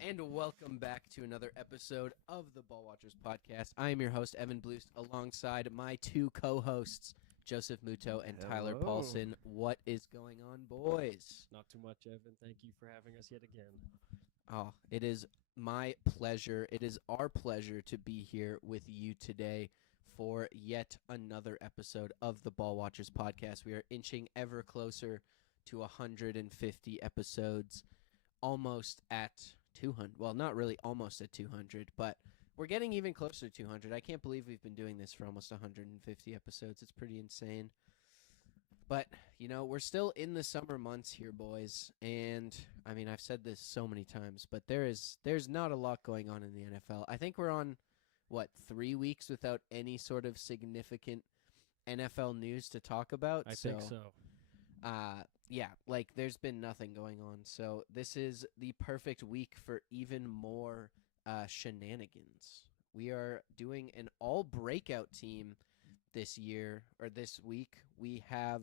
And welcome back to another episode of the Ball Watchers podcast. I am your host, Evan Bloost, alongside my two co-hosts, Joseph Muto and Tyler Hello. Paulson. What is going on, boys? Not too much, Evan. Thank you for having us yet again. Oh, it is my pleasure. It is our pleasure to be here with you today for yet another episode of the Ball Watchers podcast. We are inching ever closer to 150 episodes, almost at 200. Well, not really almost at 200, but we're getting even closer to 200. I can't believe we've been doing this for almost 150 episodes. It's pretty insane. But, you know, we're still in the summer months here, boys. And, I mean, I've said this so many times, but there's not a lot going on in the NFL. I think we're on, 3 weeks without any sort of significant NFL news to talk about. I think so. Yeah, there's been nothing going on. So this is the perfect week for even more shenanigans. We are doing an all-breakout team this year, or this week. We have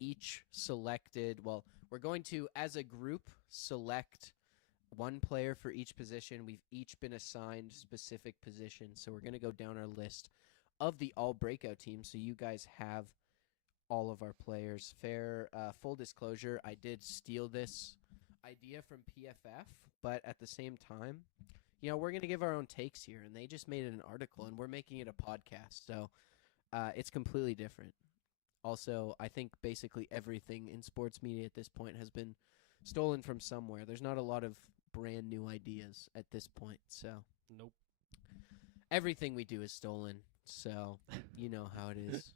each selected, we're going to, as a group, select one player for each position. We've each been assigned specific positions. So we're going to go down our list of the all-breakout team so you guys have all of our players. Full disclosure, I did steal this idea from PFF, but at the same time, you know, we're going to give our own takes here, and they just made it an article, and we're making it a podcast, so it's completely different. Also, I think basically everything in sports media at this point has been stolen from somewhere. There's not a lot of brand new ideas at this point, so Nope. everything we do is stolen, so you know how it is.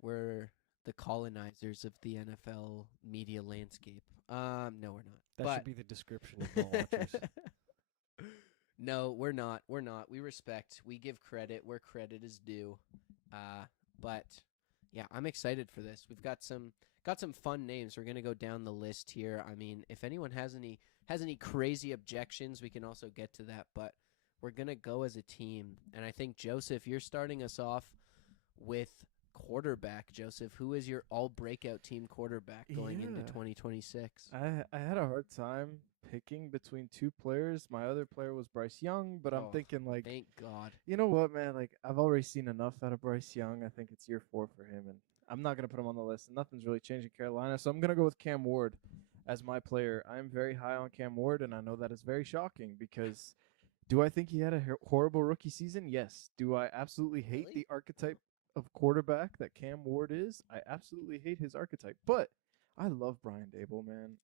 We're the colonizers of the NFL media landscape. No, we're not. That should be the description of Ball Watchers. No, we're not. We're not. We respect. We give credit where credit is due. But yeah, I'm excited for this. We've got some fun names. We're gonna go down the list here. I mean, if anyone has any crazy objections, we can also get to that. But we're gonna go as a team, and I think Joseph, you're starting us off with quarterback. Joseph, who is your all-breakout team quarterback going into 2026? I had a hard time picking between two players. My other player was Bryce Young, but I'm thinking Thank God. you know what, man? I've already seen enough out of Bryce Young. I think it's year 4 for him, and I'm not gonna put him on the list. And nothing's really changed in Carolina, so I'm gonna go with Cam Ward as my player. I'm very high on Cam Ward, and I know that is very shocking because do I think he had a horrible rookie season? Yes. Do I absolutely hate Really? the archetype of quarterback that Cam Ward is? I absolutely hate his archetype, but I love Brian Dable, man.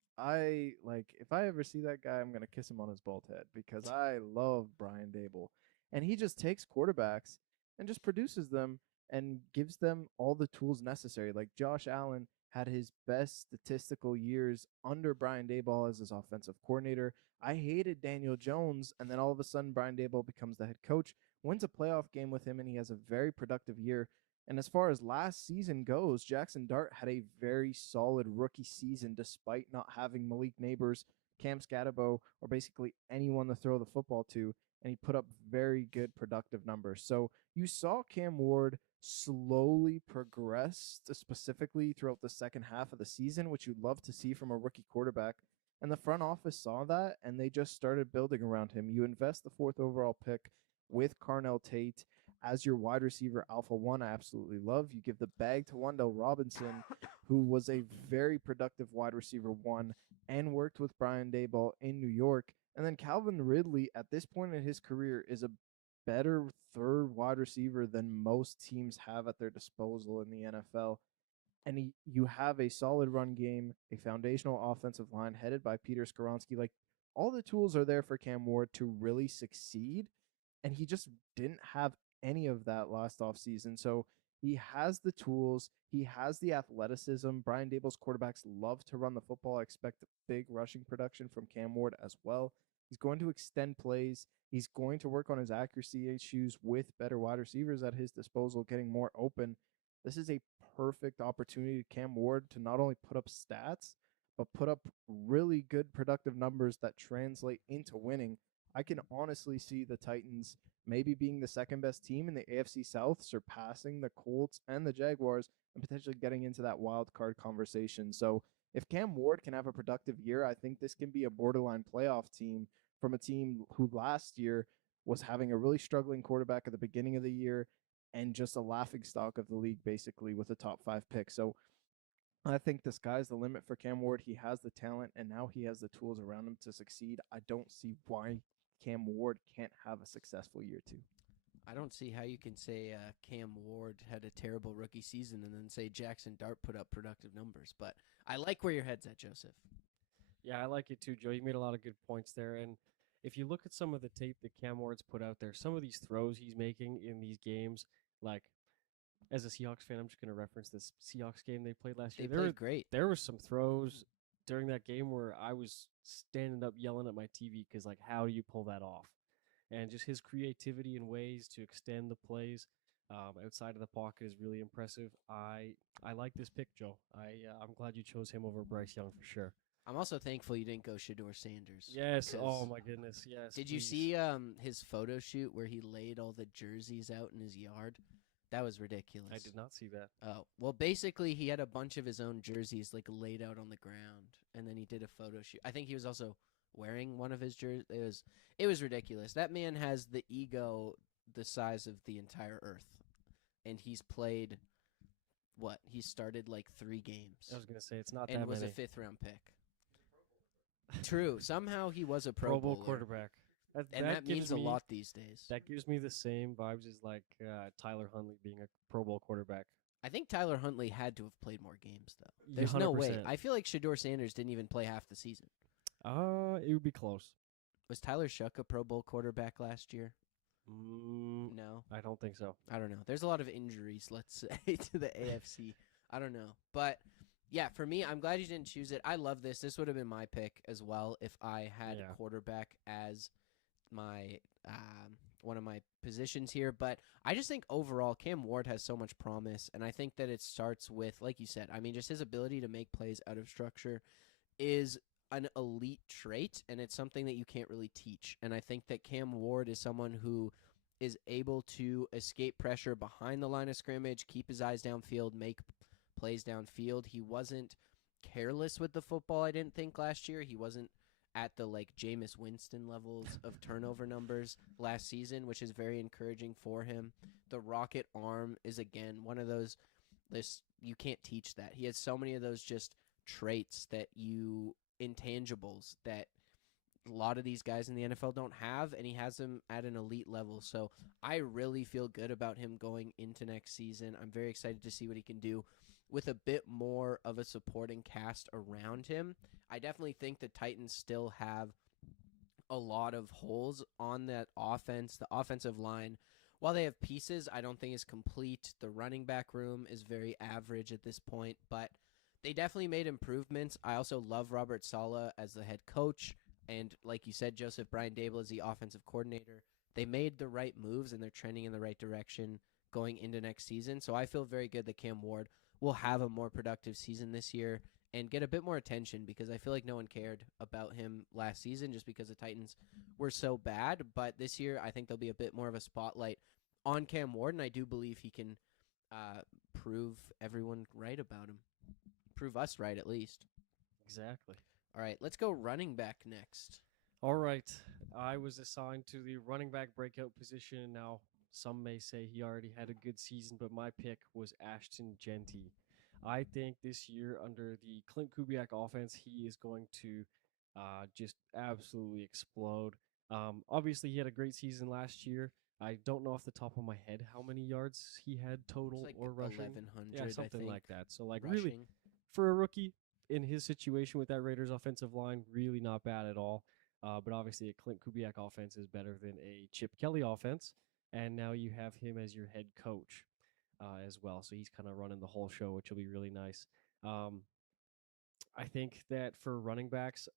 If I ever see that guy, I'm gonna kiss him on his bald head because I love Brian Dable, and he just takes quarterbacks and just produces them and gives them all the tools necessary. Like Josh Allen had his best statistical years under Brian Daboll as his offensive coordinator. I hated Daniel Jones, and then all of a sudden Brian Daboll becomes the head coach, wins a playoff game with him, and he has a very productive year. And as far as last season goes, Jackson Dart had a very solid rookie season despite not having Malik Neighbors, Cam Scatterbo, or basically anyone to throw the football to, and he put up very good productive numbers. So you saw Cam Ward slowly progress, specifically throughout the second half of the season, which you'd love to see from a rookie quarterback. And the front office saw that, and they just started building around him. You invest the 4th overall pick with Carnell Tate as your wide receiver alpha 1. I absolutely love. You give the bag to Wendell Robinson, who was a very productive wide receiver 1 and worked with Brian Daboll in New York. And then Calvin Ridley, at this point in his career, is a better third wide receiver than most teams have at their disposal in the NFL. And you have a solid run game, a foundational offensive line headed by Peter Skoronski. All the tools are there for Cam Ward to really succeed, and he just didn't have any of that last offseason. So he has the tools. He has the athleticism. Brian Daboll's quarterbacks love to run the football. I expect big rushing production from Cam Ward as well. He's going to extend plays. He's going to work on his accuracy issues with better wide receivers at his disposal, getting more open. This is a perfect opportunity to Cam Ward to not only put up stats, but put up really good productive numbers that translate into winning. I can honestly see the Titans maybe being the second best team in the AFC South, surpassing the Colts and the Jaguars, and potentially getting into that wild card conversation. So if Cam Ward can have a productive year, I think this can be a borderline playoff team from a team who last year was having a really struggling quarterback at the beginning of the year and just a laughing stock of the league basically with a top 5 pick. So I think the sky's the limit for Cam Ward. He has the talent, and now he has the tools around him to succeed. I don't see why Cam Ward can't have a successful year too. I don't see how you can say Cam Ward had a terrible rookie season and then say Jackson Dart put up productive numbers. But I like where your head's at, Joseph. Yeah, I like it too, Joe. You made a lot of good points there. And if you look at some of the tape that Cam Ward's put out there, some of these throws he's making in these games, like as a Seahawks fan, I'm just going to reference this Seahawks game they played last They year. played great. There were some throws during that game where I was standing up yelling at my TV because, like, how do you pull that off? And just his creativity and ways to extend the plays outside of the pocket is really impressive. I like this pick, Joe. I'm glad you chose him over Bryce Young for sure. I'm also thankful you didn't go Shador Sanders. Yes. 'cause Oh my goodness. Yes. Did you please. see his photo shoot where he laid all the jerseys out in his yard? That was ridiculous. I did not see that. Oh, well, basically, he had a bunch of his own jerseys like laid out on the ground, and then he did a photo shoot. I think he was also wearing one of his jerseys. It was ridiculous. That man has the ego the size of the entire earth, and he's played what? He started like 3 games I was gonna say it's not and that was many. a 5th-round pick. True. Somehow he was a Pro Bowl bowler, quarterback. and that means gives a me- lot these days. That gives me the same vibes as like Tyler Huntley being a Pro Bowl quarterback. I think Tyler Huntley had to have played more games, though. There's no way. 100%. I feel like Shador Sanders didn't even play half the season. It would be close. Was Tyler Shuck a Pro Bowl quarterback last year? Mm, No. I don't think so. I don't know. There's a lot of injuries, let's say, to the AFC. I don't know. But, yeah, for me, I'm glad you didn't choose it. I love this. This would have been my pick as well if I had Yeah. quarterback as my one of my positions here. But I just think overall Cam Ward has so much promise, and I think that it starts with, like you said, I mean, just his ability to make plays out of structure is an elite trait, and it's something that you can't really teach. And I think that Cam Ward is someone who is able to escape pressure behind the line of scrimmage, keep his eyes downfield, make plays downfield. He wasn't careless with the football, I didn't think, last year. He wasn't at the like Jameis Winston levels of turnover numbers last season, which is very encouraging for him. The rocket arm is again one of those you can't teach that. He has so many of those just traits that intangibles that a lot of these guys in the NFL don't have, and he has them at an elite level. So I really feel good about him going into next season. I'm very excited to see what he can do with a bit more of a supporting cast around him. I definitely think the Titans still have a lot of holes on that offense. The offensive line, while they have pieces, I don't think is complete. The running back room is very average at this point, but they definitely made improvements. I also love Robert Saleh as the head coach, and like you said, Joseph, Brian Dable as the offensive coordinator. They made the right moves, and they're trending in the right direction going into next season. So I feel very good that Cam Ward will have a more productive season this year and get a bit more attention, because I feel like no one cared about him last season just because the Titans were so bad. But this year, I think there'll be a bit more of a spotlight on Cam Ward, and I do believe he can prove everyone right about him. Prove us right, at least. Exactly. All right, let's go running back next. All right. I was assigned to the running back breakout position. Now, some may say he already had a good season, but my pick was Ashton Genty. I think this year, under the Clint Kubiak offense, he is going to just absolutely explode. Obviously, he had a great season last year. I don't know off the top of my head how many yards he had total It's like or rushing. 1,100, Yeah, something I think, like that. So, like, rushing. really, for a rookie in his situation with that Raiders offensive line, really not bad at all. But obviously, a Clint Kubiak offense is better than a Chip Kelly offense. And now you have him as your head coach as well. So he's kind of running the whole show, which will be really nice. I think that for running backs,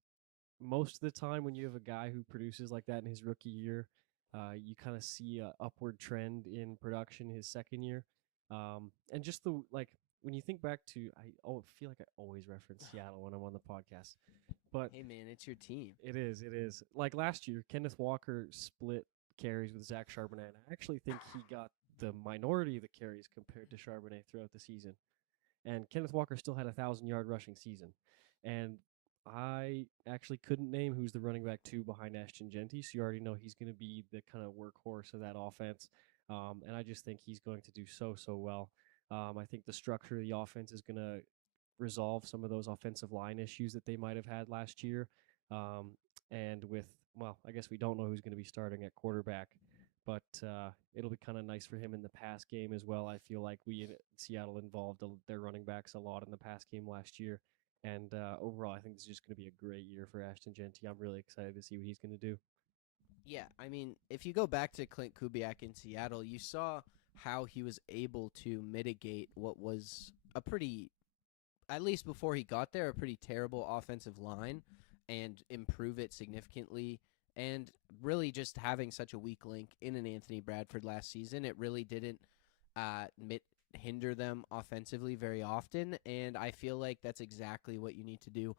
most of the time when you have a guy who produces like that in his rookie year, you kind of see an upward trend in production his second year. And just when you think back to, I feel like I always reference Seattle when I'm on the podcast. But Hey, man, it's your team. it is. Like last year, Kenneth Walker split carries with Zach Charbonnet. And I actually think he got the minority of the carries compared to Charbonnet throughout the season. And Kenneth Walker still had a 1,000-yard rushing season. And I actually couldn't name who's the running back 2 behind Ashton Genty, so you already know he's going to be the kind of workhorse of that offense. And I just think he's going to do so well. I think the structure of the offense is going to resolve some of those offensive line issues that they might have had last year. Um, and with, well, I guess we don't know who's going to be starting at quarterback, but it'll be kind of nice for him in the pass game as well. I feel like we in Seattle involved their running backs a lot in the pass game last year. And overall, I think this is just going to be a great year for Ashton Genty. I'm really excited to see what he's going to do. Yeah, I mean, if you go back to Clint Kubiak in Seattle, you saw how he was able to mitigate what was a pretty, at least before he got there, a pretty terrible offensive line and improve it significantly. And really just having such a weak link in an Anthony Bradford last season, it really didn't hinder them offensively very often. And I feel like that's exactly what you need to do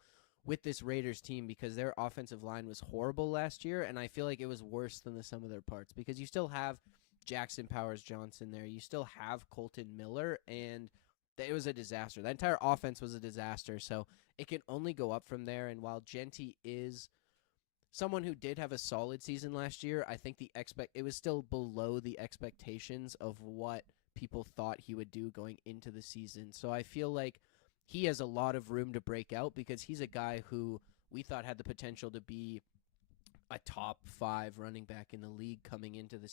with this Raiders team because their offensive line was horrible last year. And I feel like it was worse than the sum of their parts because you still have Jackson Powers Johnson there. You still have Colton Miller, and it was a disaster. That entire offense was a disaster. So it can only go up from there. And while Genty is someone who did have a solid season last year, I think it was still below the expectations of what people thought he would do going into the season. So I feel like he has a lot of room to break out because he's a guy who we thought had the potential to be a top 5 running back in the league coming into the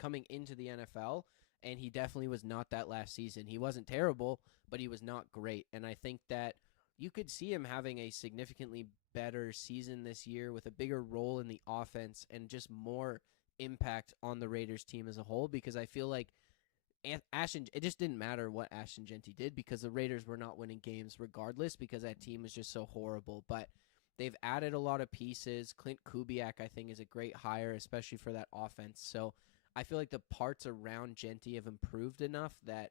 NFL, and he definitely was not that last season. He wasn't terrible, but he was not great, and I think that you could see him having a significantly better season this year with a bigger role in the offense and just more impact on the Raiders team as a whole because I feel like it just didn't matter what Ashton Genty did because the Raiders were not winning games regardless because that team was just so horrible. But they've added a lot of pieces. Clint Kubiak, I think, is a great hire, especially for that offense. So I feel like the parts around Genty have improved enough that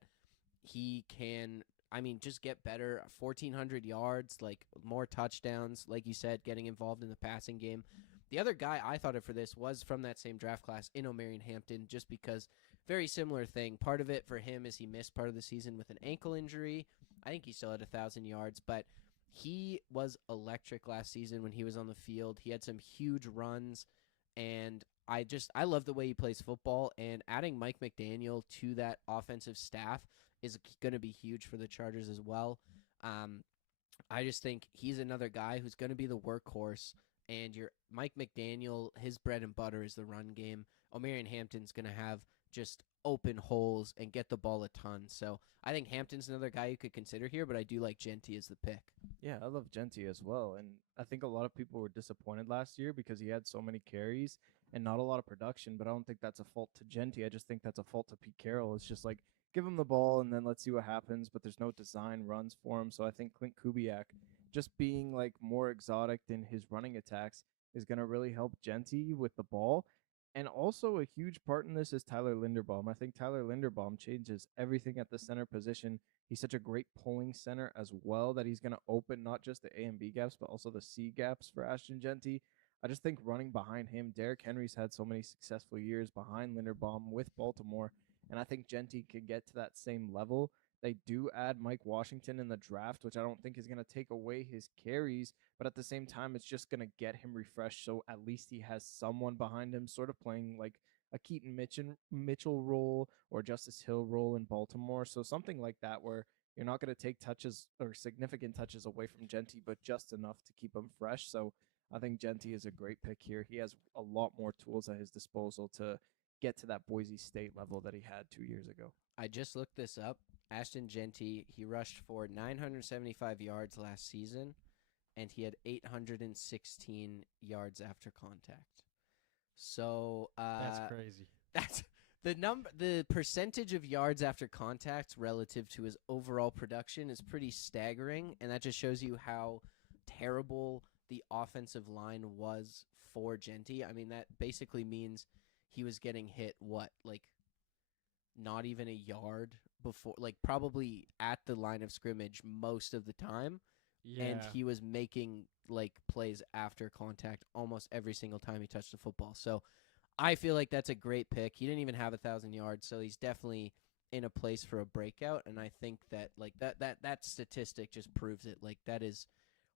he can, just get better. 1,400 yards, like more touchdowns, like you said, getting involved in the passing game. The other guy I thought of for this was from that same draft class in O'Marion Hampton, just because very similar thing. Part of it for him is he missed part of the season with an ankle injury. I think he still had 1,000 yards, but he was electric last season when he was on the field. He had some huge runs, and I love the way he plays football, and adding Mike McDaniel to that offensive staff is going to be huge for the Chargers as well. I just think he's another guy who's going to be the workhorse, and your Mike McDaniel, his bread and butter is the run game. O'Marion Hampton's going to have just open holes and get the ball a ton. So I think Hampton's another guy you could consider here, but I do like Genty as the pick. Yeah, I love Genty as well. And I think a lot of people were disappointed last year because he had so many carries and not a lot of production. But I don't think that's a fault to Genty. I just think that's a fault to Pete Carroll. It's just like, give him the ball and then let's see what happens. But there's no design runs for him. So I think Clint Kubiak just being like more exotic than his running attacks is going to really help Genty with the ball. And also a huge part in this is Tyler Linderbaum. I think Tyler Linderbaum changes everything at the center position. He's such a great pulling center as well that he's going to open not just the A and B gaps, but also the C gaps for Ashton Genty. I just think running behind him, Derrick Henry's had so many successful years behind Linderbaum with Baltimore, and I think Genty can get to that same level. They do add Mike Washington in the draft, which I don't think is going to take away his carries, but at the same time, it's just going to get him refreshed. So at least he has someone behind him sort of playing like a Keaton Mitchell role or Justice Hill role in Baltimore. So something like that where you're not going to take touches or significant touches away from Genty, but just enough to keep him fresh. So I think Genty is a great pick here. He has a lot more tools at his disposal to get to that Boise State level that he had 2 years ago. I just looked this up. Ashton Genty, he rushed for 975 yards last season, and he had 816 yards after contact. So That's crazy. That's the percentage of yards after contact relative to his overall production is pretty staggering, and that just shows you how terrible the offensive line was for Genty. I mean, that basically means he was getting hit not even a yard before, probably at the line of scrimmage most of the time. Yeah. And he was making plays after contact almost every single time he touched the football. So I feel like that's a great pick. He didn't even have 1,000 yards, so he's definitely in a place for a breakout. And I think that that statistic just proves it. That is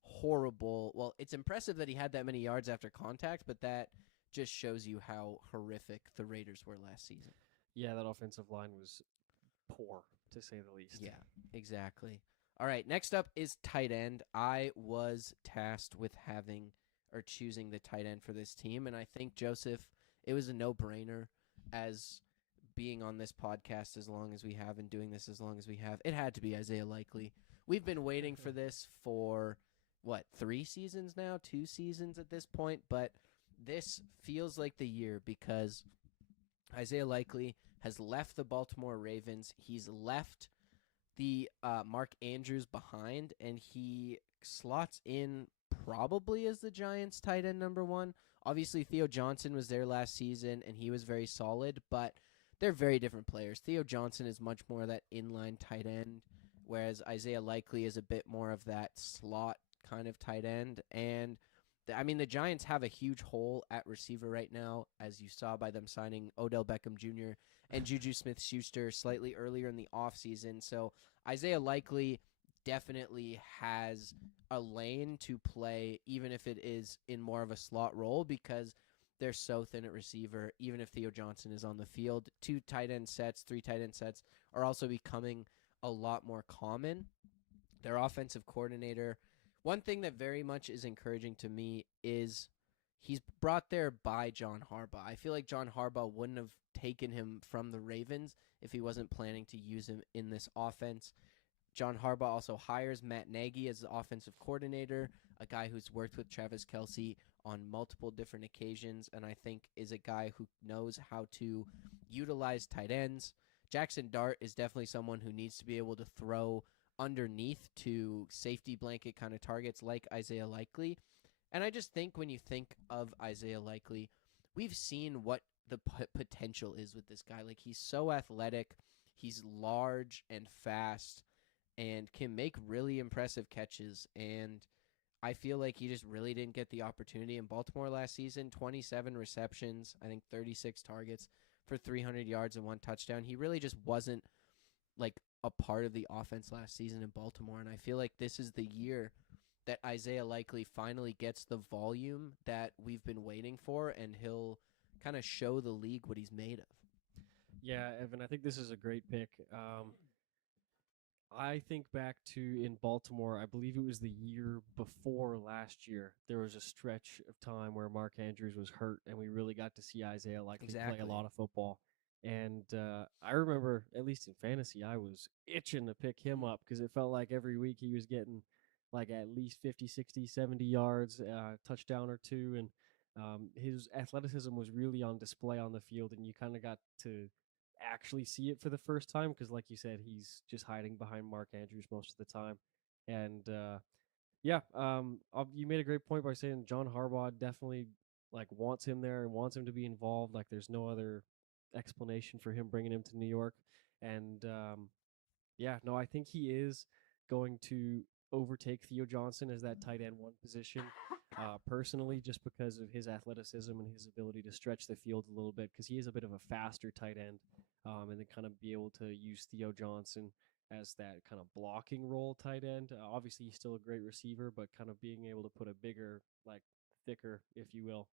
horrible. Well, it's impressive that he had that many yards after contact, but that just shows you how horrific the Raiders were last season. Yeah, that offensive line was poor, to say the least. Yeah, exactly. All right, next up is tight end. I was tasked with having or choosing the tight end for this team, and I think, Joseph, it was a no-brainer as being on this podcast as long as we have and doing this as long as we have. It had to be Isaiah Likely. We've been waiting for this for, 3 seasons now? 2 seasons at this point, but this feels like the year because Isaiah Likely has left the Baltimore Ravens. He's left the Mark Andrews behind, and he slots in probably as the Giants' tight end number 1. Obviously, Theo Johnson was there last season, and he was very solid, but they're very different players. Theo Johnson is much more that inline tight end, whereas Isaiah Likely is a bit more of that slot kind of tight end. And the Giants have a huge hole at receiver right now, as you saw by them signing Odell Beckham Jr. and Juju Smith-Schuster slightly earlier in the offseason. So Isaiah Likely definitely has a lane to play, even if it is in more of a slot role, because they're so thin at receiver. Even if Theo Johnson is on the field, 2 tight end sets, 3 tight end sets are also becoming a lot more common. Their offensive coordinator, one thing that very much is encouraging to me is he's brought there by John Harbaugh. I feel like John Harbaugh wouldn't have taken him from the Ravens if he wasn't planning to use him in this offense. John Harbaugh also hires Matt Nagy as the offensive coordinator, a guy who's worked with Travis Kelce on multiple different occasions, and I think is a guy who knows how to utilize tight ends. Jackson Dart is definitely someone who needs to be able to throw underneath to safety blanket kind of targets like Isaiah Likely. And I just think when you think of Isaiah Likely, we've seen what the potential is with this guy. Like, he's so athletic, he's large and fast, and can make really impressive catches. And I feel like he just really didn't get the opportunity in Baltimore last season. 27 receptions, I think 36 targets for 300 yards and 1 touchdown. He really just wasn't like a part of the offense last season in Baltimore. And I feel like this is the year that Isaiah Likely finally gets the volume that we've been waiting for, and he'll kind of show the league what he's made of. Yeah, Evan, I think this is a great pick. I think back to in Baltimore, I believe it was the year before last year, there was a stretch of time where Mark Andrews was hurt, and we really got to see Isaiah Likely play a lot of football. And I remember, at least in fantasy, I was itching to pick him up because it felt like every week he was getting like at least 50, 60, 70 yards, touchdown or 2. And his athleticism was really on display on the field, and you kind of got to actually see it for the first time because, like you said, he's just hiding behind Mark Andrews most of the time. And you made a great point by saying John Harbaugh definitely like wants him there and wants him to be involved. Like, there's no other explanation for him bringing him to New York. And I think he is going to overtake Theo Johnson as that tight end 1 position. Personally, just because of his athleticism and his ability to stretch the field a little bit, because he is a bit of a faster tight end, and then kind of be able to use Theo Johnson as that kind of blocking role tight end. Obviously, he's still a great receiver, but kind of being able to put a bigger, like thicker, if you will,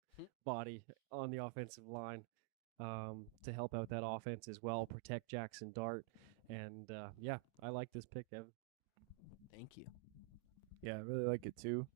body on the offensive line to help out that offense as well, protect Jackson Dart. And I like this pick, Evan. Thank you. Yeah, I really like it too.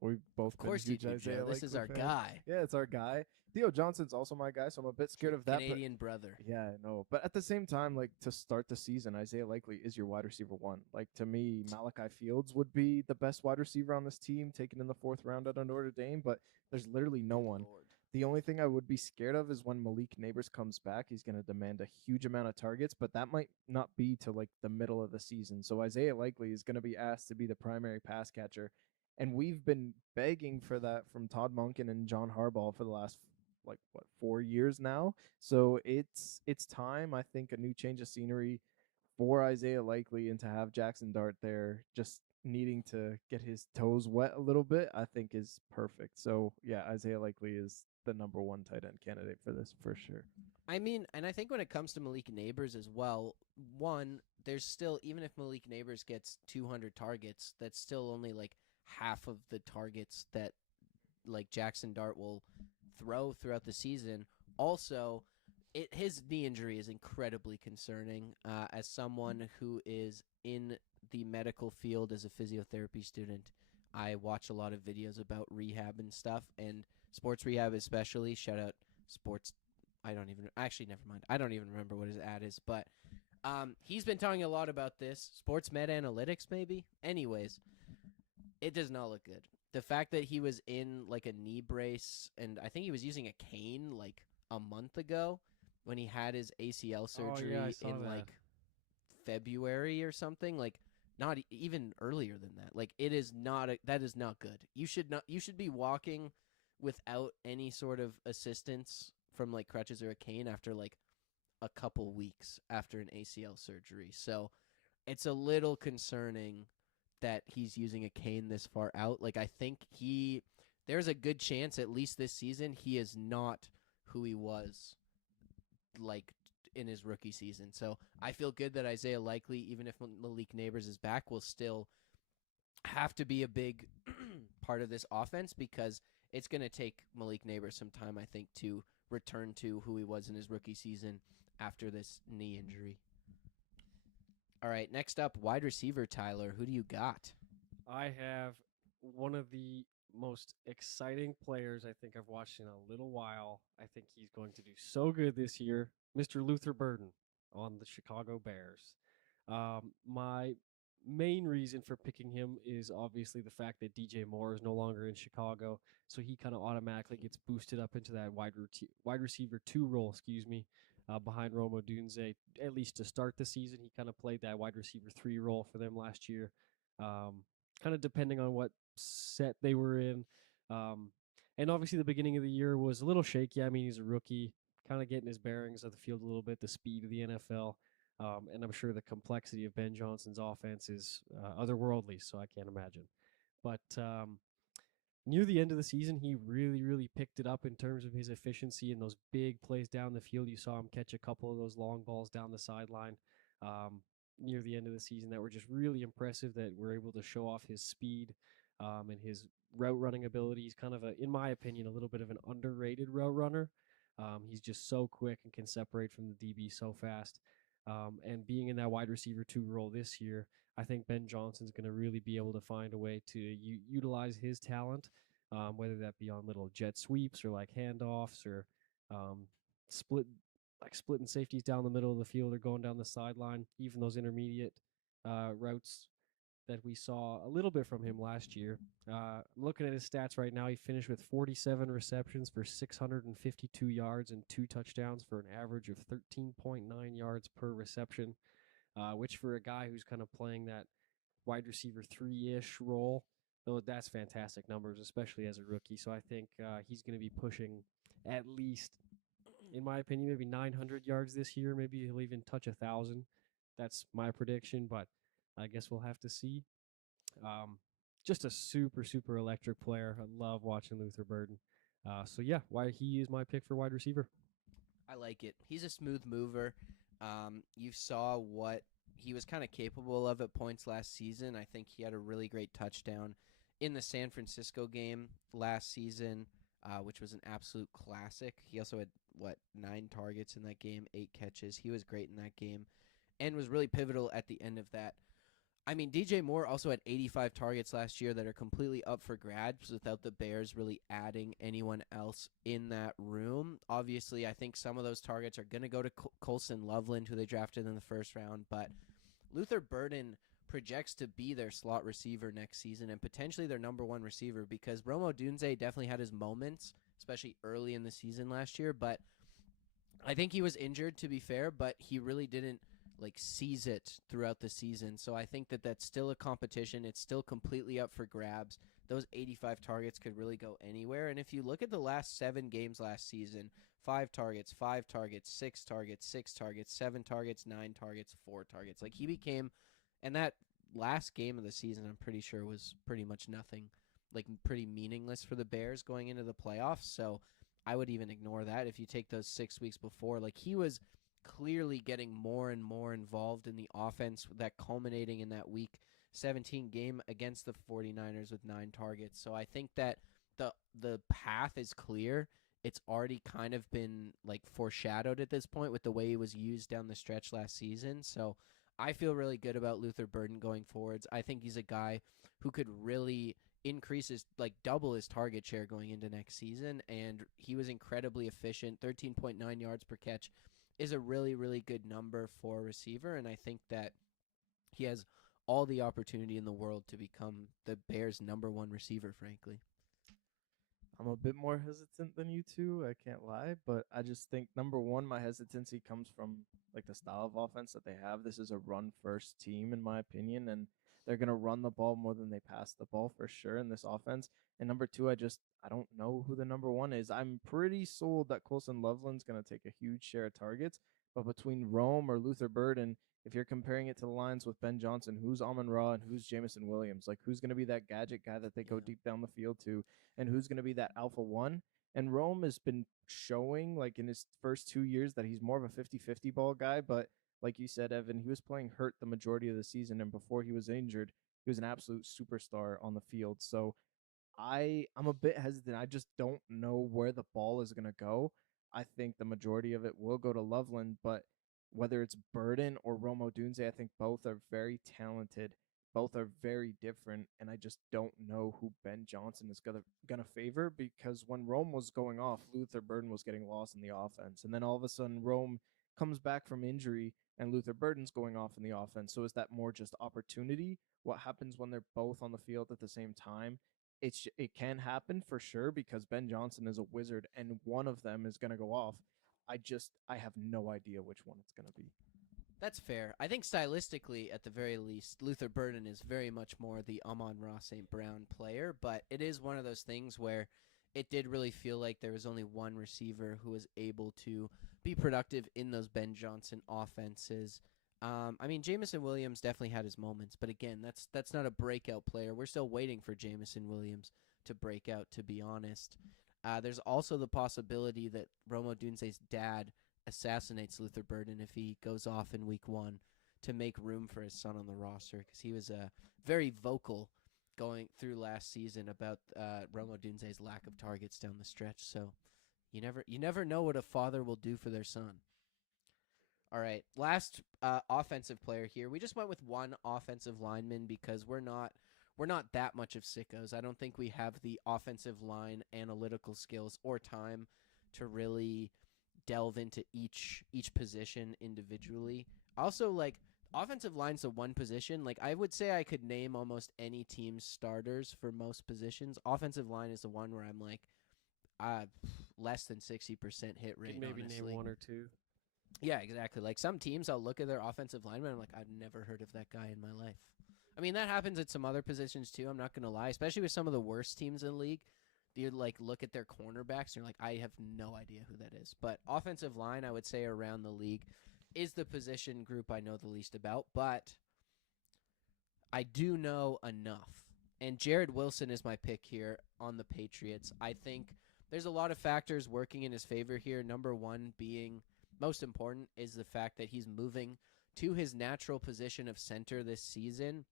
We've both Of course been you huge do, Isaiah Joe. This is Likely our fans. guy. Yeah, it's our guy. Theo Johnson's also my guy, so I'm a bit scared of that. Canadian brother. Yeah, I know. But at the same time, like, to start the season, Isaiah Likely is your wide receiver 1. Like, to me, Malachi Fields would be the best wide receiver on this team, taken in the 4th round out of Notre Dame, but there's literally no one. Lord. The only thing I would be scared of is when Malik Neighbors comes back. He's going to demand a huge amount of targets, but that might not be till like the middle of the season. So Isaiah Likely is going to be asked to be the primary pass catcher. And we've been begging for that from Todd Monken and John Harbaugh for the last 4 years now. So it's time. I think a new change of scenery for Isaiah Likely, and to have Jackson Dart there just needing to get his toes wet a little bit, I think is perfect. So yeah, Isaiah Likely is the number 1 tight end candidate for this for sure. I mean, and I think when it comes to Malik Neighbors as well, one, there's still, even if Malik Neighbors gets 200 targets, that's still only like half of the targets that like Jackson Dart will throw throughout the season. Also, his knee injury is incredibly concerning. As someone who is in the medical field as a physiotherapy student, I watch a lot of videos about rehab and stuff, and sports rehab especially. Shout out sports. I don't even actually never mind. I don't even remember what his ad is, but he's been talking a lot about this sports med analytics. Maybe, anyways, it does not look good. The fact that he was in like a knee brace, and I think he was using a cane like a month ago when he had his ACL surgery in that. like February or something, like not even earlier than that. Like it is not that is not good. You should be walking without any sort of assistance from like crutches or a cane after like a couple weeks after an ACL surgery. So it's a little concerning that he's using a cane this far out. Like I think there's a good chance at least this season he is not who he was like in his rookie season. So I feel good that Isaiah Likely, even if Malik Neighbors is back, will still have to be a big part of this offense because it's going to take Malik Neighbors some time, I think, to return to who he was in his rookie season after this knee injury. All right, next up, wide receiver, Tyler. Who do you got? I have one of the most exciting players I think I've watched in a little while. I think he's going to do so good this year, Mr. Luther Burden on the Chicago Bears. My main reason for picking him is obviously the fact that DJ Moore is no longer in Chicago, so he kind of automatically gets boosted up into that wide receiver 2 role, behind Rome Odunze, at least to start the season. He kind of played that wide receiver 3 role for them last year, kind of depending on what set they were in. And obviously, the beginning of the year was a little shaky. I mean, he's a rookie, kind of getting his bearings of the field a little bit, the speed of the NFL. And I'm sure the complexity of Ben Johnson's offense is otherworldly, so I can't imagine. But near the end of the season, he really, really picked it up in terms of his efficiency in those big plays down the field. You saw him catch a couple of those long balls down the sideline near the end of the season that were just really impressive, that were able to show off his speed and his route running ability. He's kind of, in my opinion, a little bit of an underrated route runner. He's just so quick and can separate from the DB so fast. And being in that wide receiver 2 role this year, I think Ben Johnson's going to really be able to find a way to utilize his talent, whether that be on little jet sweeps or like handoffs or splitting safeties down the middle of the field or going down the sideline, even those intermediate routes that we saw a little bit from him last year. I'm looking at his stats right now. He finished with 47 receptions for 652 yards and 2 touchdowns for an average of 13.9 yards per reception, which for a guy who's kind of playing that wide receiver 3-ish role, though that's fantastic numbers, especially as a rookie. So I think he's going to be pushing at least, in my opinion, maybe 900 yards this year. Maybe he'll even touch 1,000. That's my prediction, but I guess we'll have to see. Just a super, super electric player. I love watching Luther Burden. So yeah, why he is my pick for wide receiver. I like it. He's a smooth mover. You saw what he was kind of capable of at points last season. I think he had a really great touchdown in the San Francisco game last season, which was an absolute classic. He also had, 9 targets in that game, 8 catches. He was great in that game and was really pivotal at the end of that. I mean, DJ Moore also had 85 targets last year that are completely up for grabs without the Bears really adding anyone else in that room. Obviously, I think some of those targets are going to go to Colson Loveland, who they drafted in the first round, but Luther Burden projects to be their slot receiver next season and potentially their number 1 receiver because Rome Odunze definitely had his moments, especially early in the season last year, but I think he was injured, to be fair, but he really didn't seize it throughout the season. So I think that that's still a competition. It's still completely up for grabs. Those 85 targets could really go anywhere. And if you look at the last 7 games last season, 5 targets, 5 targets, 6 targets, 6 targets, 7 targets, 9 targets, 4 targets. He became, and that last game of the season, I'm pretty sure was pretty much nothing, pretty meaningless for the Bears going into the playoffs. So I would even ignore that if you take those 6 weeks before. He was clearly getting more and more involved in the offense, that culminating in that week 17 game against the 49ers with 9 targets. So I think that the path is clear. It's already kind of been like foreshadowed at this point with the way he was used down the stretch last season. So I feel really good about Luther Burden going forwards. I think he's a guy who could really increase his, like, double his target share going into next season, and he was incredibly efficient. 13.9 yards per catch is a really, really good number for a receiver, and I think that he has all the opportunity in the world to become the Bears' number one receiver, frankly. I'm a bit more hesitant than you two, I can't lie, but I just think number one, my hesitancy comes from like the style of offense that they have. This is a run first team in my opinion, and they're gonna run the ball more than they pass the ball for sure in this offense. And number two, I don't know who the number one is. I'm pretty sold that Colson Loveland's gonna take a huge share of targets, but between Rome or Luther Burden, if you're comparing it to the lines with Ben Johnson, who's Amon Ra and who's Jamison Williams, like who's gonna be that gadget guy that they go deep down the field to? And who's going to be that alpha one. And Rome has been showing, like in his first 2 years, that he's more of a 50-50 ball guy. But like you said, Evan, he was playing hurt the majority of the season. And before he was injured, he was an absolute superstar on the field. So I'm a bit hesitant. I just don't know where the ball is going to go. I think the majority of it will go to Loveland, but whether it's Burden or Rome Odunze, I think both are very talented. Both are very different, and I just don't know who Ben Johnson is gonna favor, because when Rome was going off, Luther Burden was getting lost in the offense, and then all of a sudden Rome comes back from injury and Luther Burden's going off in the offense. So is that more just opportunity? What happens when they're both on the field at the same time? It can happen for sure, because Ben Johnson is a wizard and one of them is going to go off. I have no idea which one it's going to be. That's fair. I think stylistically, at the very least, Luther Burden is very much more the Amon-Ra St. Brown player, but it is one of those things where it did really feel like there was only one receiver who was able to be productive in those Ben Johnson offenses. I mean, Jamison Williams definitely had his moments, but again, that's not a breakout player. We're still waiting for Jamison Williams to break out, to be honest. There's also the possibility that Rome Odunze's dad assassinates Luther Burden if he goes off in week 1 to make room for his son on the roster, because he was very vocal going through last season about Rome Odunze's lack of targets down the stretch. So you never know what a father will do for their son. All right, last offensive player here. We just went with one offensive lineman because we're not that much of sickos. I don't think we have the offensive line analytical skills or time to really delve into each position individually. Also, like, offensive line's the one position. Like, I would say I could name almost any team's starters for most positions. Offensive line is the one where I'm like, less than 60% hit rate. Maybe honestly. name one or two. Yeah, exactly. Like, some teams, I'll look at their offensive lineman, I'm like, I've never heard of that guy in my life. I mean, that happens at some other positions too, I'm not going to lie, especially with some of the worst teams in the league. You like look at their cornerbacks and you're like, I have no idea who that is. But offensive line, I would say around the league, is the position group I know the least about. But I do know enough. And Jared Wilson is my pick here on the Patriots. I think there's a lot of factors working in his favor here. Number one being, most important, is the fact that he's moving to his natural position of center this season.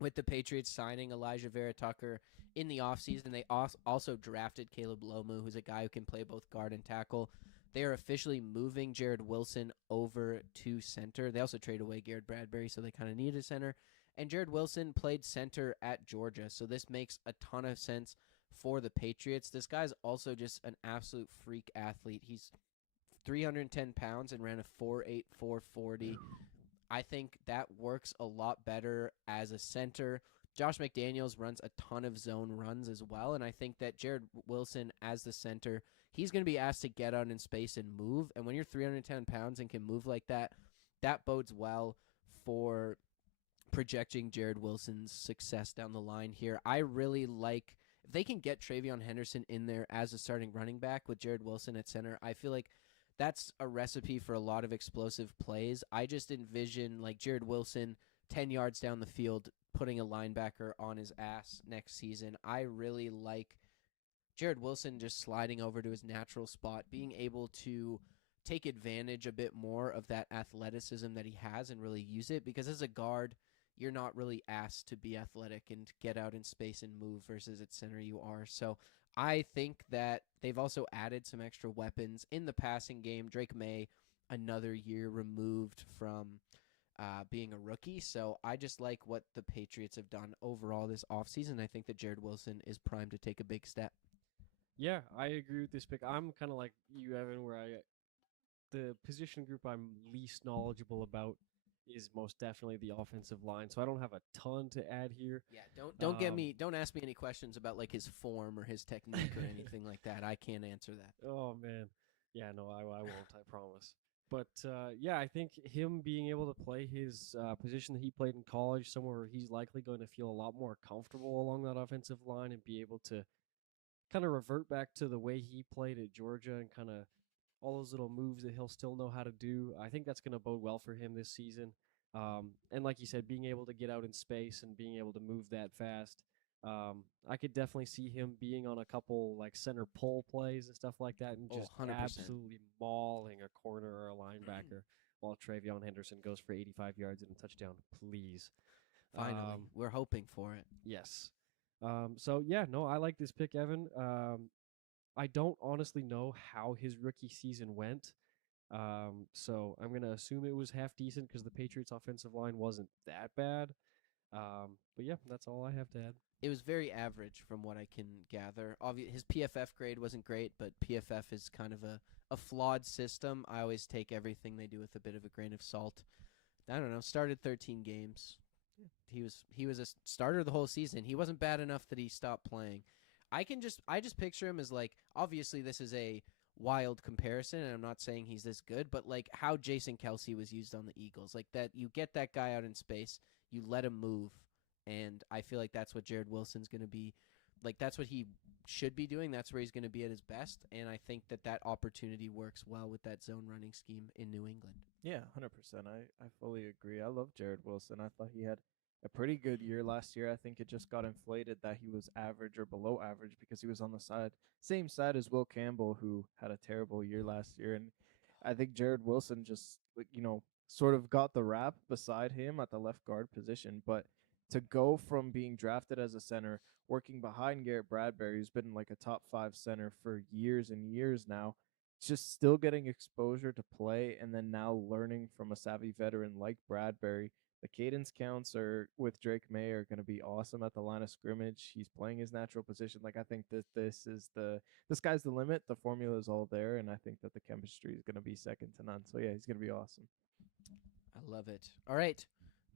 With the Patriots signing Elijah Vera Tucker in the offseason, they also drafted Caleb Lomu, who's a guy who can play both guard and tackle. They are officially moving Jared Wilson over to center. They also traded away Garrett Bradbury, so they kind of need a center. And Jared Wilson played center at Georgia, so this makes a ton of sense for the Patriots. This guy's also just an absolute freak athlete. He's 310 pounds and ran a 4.8 4.40. I think that works a lot better as a center. Josh McDaniels runs a ton of zone runs as well, and I think that Jared Wilson as the center, he's going to be asked to get out in space and move, and when you're 310 pounds and can move like that, that bodes well for projecting Jared Wilson's success down the line here. I really like, if they can get Travion Henderson in there as a starting running back with Jared Wilson at center, I feel like that's a recipe for a lot of explosive plays. I just envision like Jared Wilson 10 yards down the field putting a linebacker on his ass next season. I really like Jared Wilson just sliding over to his natural spot, being able to take advantage a bit more of that athleticism that he has and really use it, because as a guard, you're not really asked to be athletic and get out in space and move versus at center you are. So I think that they've also added some extra weapons in the passing game. Drake May, another year removed from being a rookie. So I just like what the Patriots have done overall this offseason. I think that Jared Wilson is primed to take a big step. Yeah, I agree with this pick. I'm kind of like you, Evan, where the position group I'm least knowledgeable about is most definitely the offensive line. So I don't have a ton to add here. Yeah, don't ask me any questions about like his form or his technique or anything like that. I can't answer that. Oh man, yeah, no, I won't. I promise. But yeah, I think him being able to play his position that he played in college, somewhere where he's likely going to feel a lot more comfortable along that offensive line and be able to kind of revert back to the way he played at Georgia and kind of all those little moves that he'll still know how to do. I think that's going to bode well for him this season. And like you said, being able to get out in space and being able to move that fast. I could definitely see him being on a couple like center pull plays and stuff like that and just 100%. absolutely mauling a corner or a linebacker while Travion Henderson goes for 85 yards and a touchdown. Please. Finally, we're hoping for it. Yes. So yeah, no, I like this pick, Evan. I don't honestly know how his rookie season went. So I'm gonna assume it was half decent because the Patriots' offensive line wasn't that bad. But yeah, that's all I have to add. It was very average from what I can gather. His PFF grade wasn't great, but PFF is kind of a flawed system. I always take everything they do with a bit of a grain of salt. I don't know. Started 13 games. He was a starter the whole season. He wasn't bad enough that he stopped playing. I just picture him as like, obviously this is a wild comparison, and I'm not saying he's this good, but like how Jason Kelsey was used on the Eagles, like that you get that guy out in space, you let him move, and I feel like that's what Jared Wilson's going to be. Like that's what he should be doing. That's where he's going to be at his best, and I think that opportunity works well with that zone running scheme in New England. Yeah, 100%. I fully agree. I love Jared Wilson. I thought he had a pretty good year last year. I think it just got inflated that he was average or below average because he was on the same side as Will Campbell, who had a terrible year last year. And I think Jared Wilson just, sort of got the rap beside him at the left guard position. But to go from being drafted as a center, working behind Garrett Bradbury, who's been like a top 5 center for years and years now, just still getting exposure to play and then now learning from a savvy veteran like Bradbury. The cadence counts are with Drake May are going to be awesome at the line of scrimmage. He's playing his natural position. Like I think that the sky's the limit. The formula is all there, and I think that the chemistry is going to be second to none. So yeah, he's going to be awesome. I love it. All right.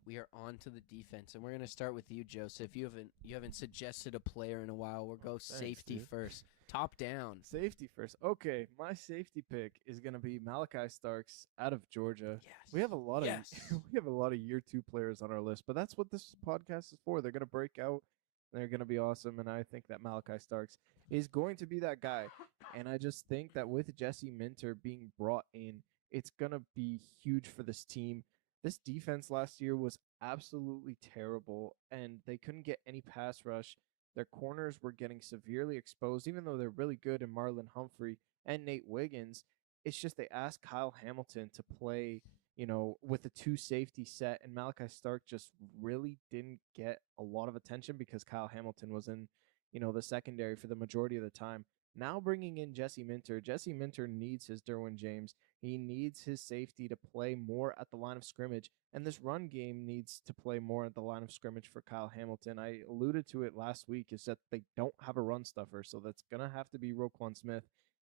We are on to the defense, and we're going to start with you, Joseph. You haven't suggested a player in a while. We'll go safety dude. first. Top down. Safety first. Okay, my safety pick is going to be Malachi Starks out of Georgia. Yes. We have a lot of Yes. we have a lot of year 2 players on our list, but that's what this podcast is for. They're going to break out. They're going to be awesome, and I think that Malachi Starks is going to be that guy. And I just think that with Jesse Minter being brought in, it's going to be huge for this team. This defense last year was absolutely terrible, and they couldn't get any pass rush. Their corners were getting severely exposed, even though they're really good in Marlon Humphrey and Nate Wiggins. It's just they asked Kyle Hamilton to play, with a 2 safety set, and Malachi Stark just really didn't get a lot of attention because Kyle Hamilton was in, the secondary for the majority of the time. Now bringing in Jesse Minter needs his Derwin James. He needs his safety to play more at the line of scrimmage, and this run game needs to play more at the line of scrimmage for Kyle Hamilton. I alluded to it last week, is that they don't have a run stuffer, so that's going to have to be Roquan Smith,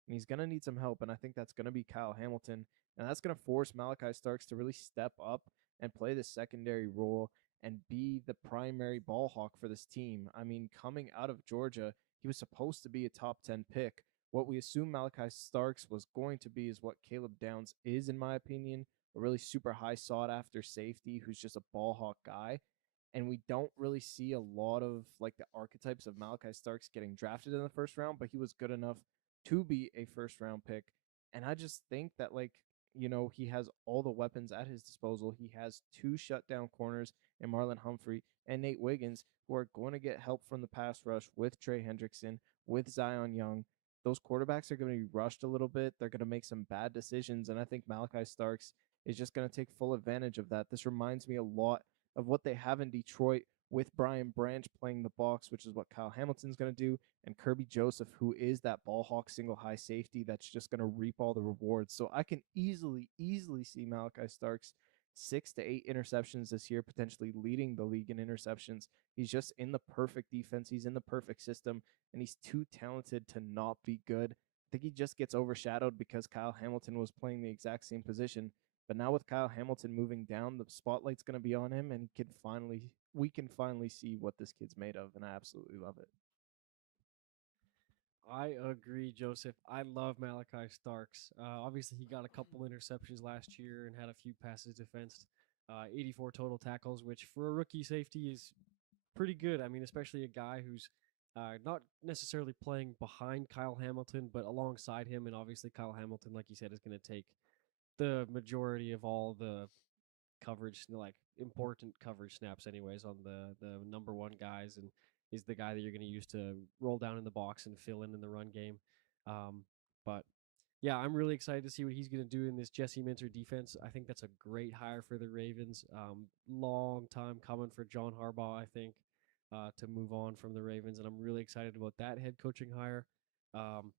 and he's going to need some help, and I think that's going to be Kyle Hamilton, and that's going to force Malachi Starks to really step up and play the secondary role and be the primary ball hawk for this team. I mean, coming out of Georgia, he was supposed to be a top 10 pick. What we assume Malachi Starks was going to be is what Caleb Downs is, in my opinion, a really super high sought after safety who's just a ball hawk guy. And we don't really see a lot of like the archetypes of Malachi Starks getting drafted in the first round, but he was good enough to be a first round pick. And I just think that he has all the weapons at his disposal. He has 2 shutdown corners in Marlon Humphrey and Nate Wiggins, who are going to get help from the pass rush with Trey Hendrickson, with Zion Young. Those quarterbacks are going to be rushed a little bit. They're going to make some bad decisions, and I think Malachi Starks is just going to take full advantage of that. This reminds me a lot of what they have in Detroit with Brian Branch playing the box, which is what Kyle Hamilton's going to do, and Kirby Joseph, who is that ball hawk single high safety that's just going to reap all the rewards. So I can easily see Malachi Starks 6 to 8 interceptions this year, potentially leading the league in interceptions. He's just in the perfect defense. He's in the perfect system, and he's too talented to not be good. I think he just gets overshadowed because Kyle Hamilton was playing the exact same position. But now with Kyle Hamilton moving down, the spotlight's going to be on him, and we can finally see what this kid's made of, and I absolutely love it. I agree, Joseph. I love Malachi Starks. Obviously, he got a couple interceptions last year and had a few passes defensed. 84 total tackles, which for a rookie safety is pretty good. I mean, especially a guy who's not necessarily playing behind Kyle Hamilton, but alongside him. And obviously, Kyle Hamilton, like you said, is going to take the majority of all the coverage, like important coverage snaps, anyways, on the number one guys, and is the guy that you're going to use to roll down in the box and fill in the run game. But yeah, I'm really excited to see what he's going to do in this Jesse Minter defense. I think that's a great hire for the Ravens. Long time coming for John Harbaugh, I think, to move on from the Ravens, and I'm really excited about that head coaching hire. Um,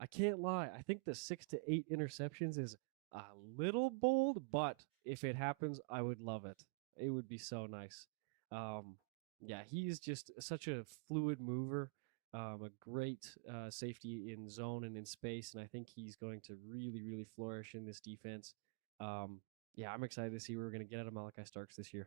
I can't lie. I think the 6 to 8 interceptions is a little bold, but if it happens, I would love it. It would be so nice. Um, yeah, he's just such a fluid mover, a great safety in zone and in space, and I think he's going to really, really flourish in this defense. Yeah, I'm excited to see what we're going to get out of Malachi Starks this year.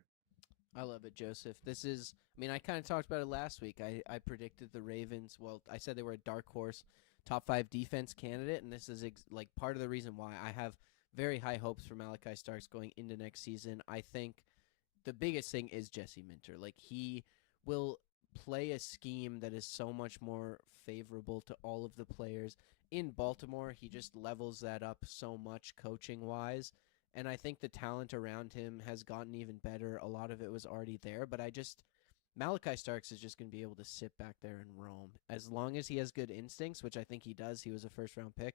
I love it, Joseph. This is, I mean, I kind of talked about it last week. I predicted the Ravens. Well, I said they were a dark horse, top 5 defense candidate, and this is like part of the reason why I have very high hopes for Malachi Starks going into next season. I think the biggest thing is Jesse Minter. Like, he will play a scheme that is so much more favorable to all of the players. In Baltimore, he just levels that up so much coaching-wise. And I think the talent around him has gotten even better. A lot of it was already there, but Malachi Starks is just going to be able to sit back there and roam. As long as he has good instincts, which I think he does, he was a first-round pick,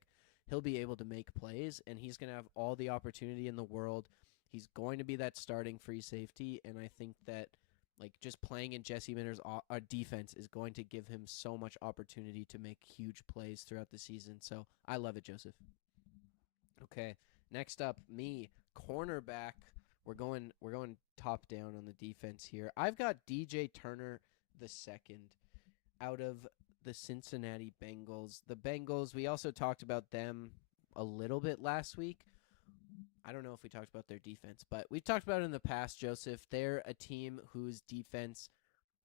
he'll be able to make plays, and he's going to have all the opportunity in the world. He's going to be that starting free safety, and I think that like just playing in Jesse Minter's defense is going to give him so much opportunity to make huge plays throughout the season. So I love it, Joseph. Okay, next up, me, cornerback. We're going top down on the defense here. I've got DJ Turner the second out of the Cincinnati Bengals. The Bengals, we also talked about them a little bit last week. I don't know if we talked about their defense, but we've talked about it in the past, Joseph. They're a team whose defense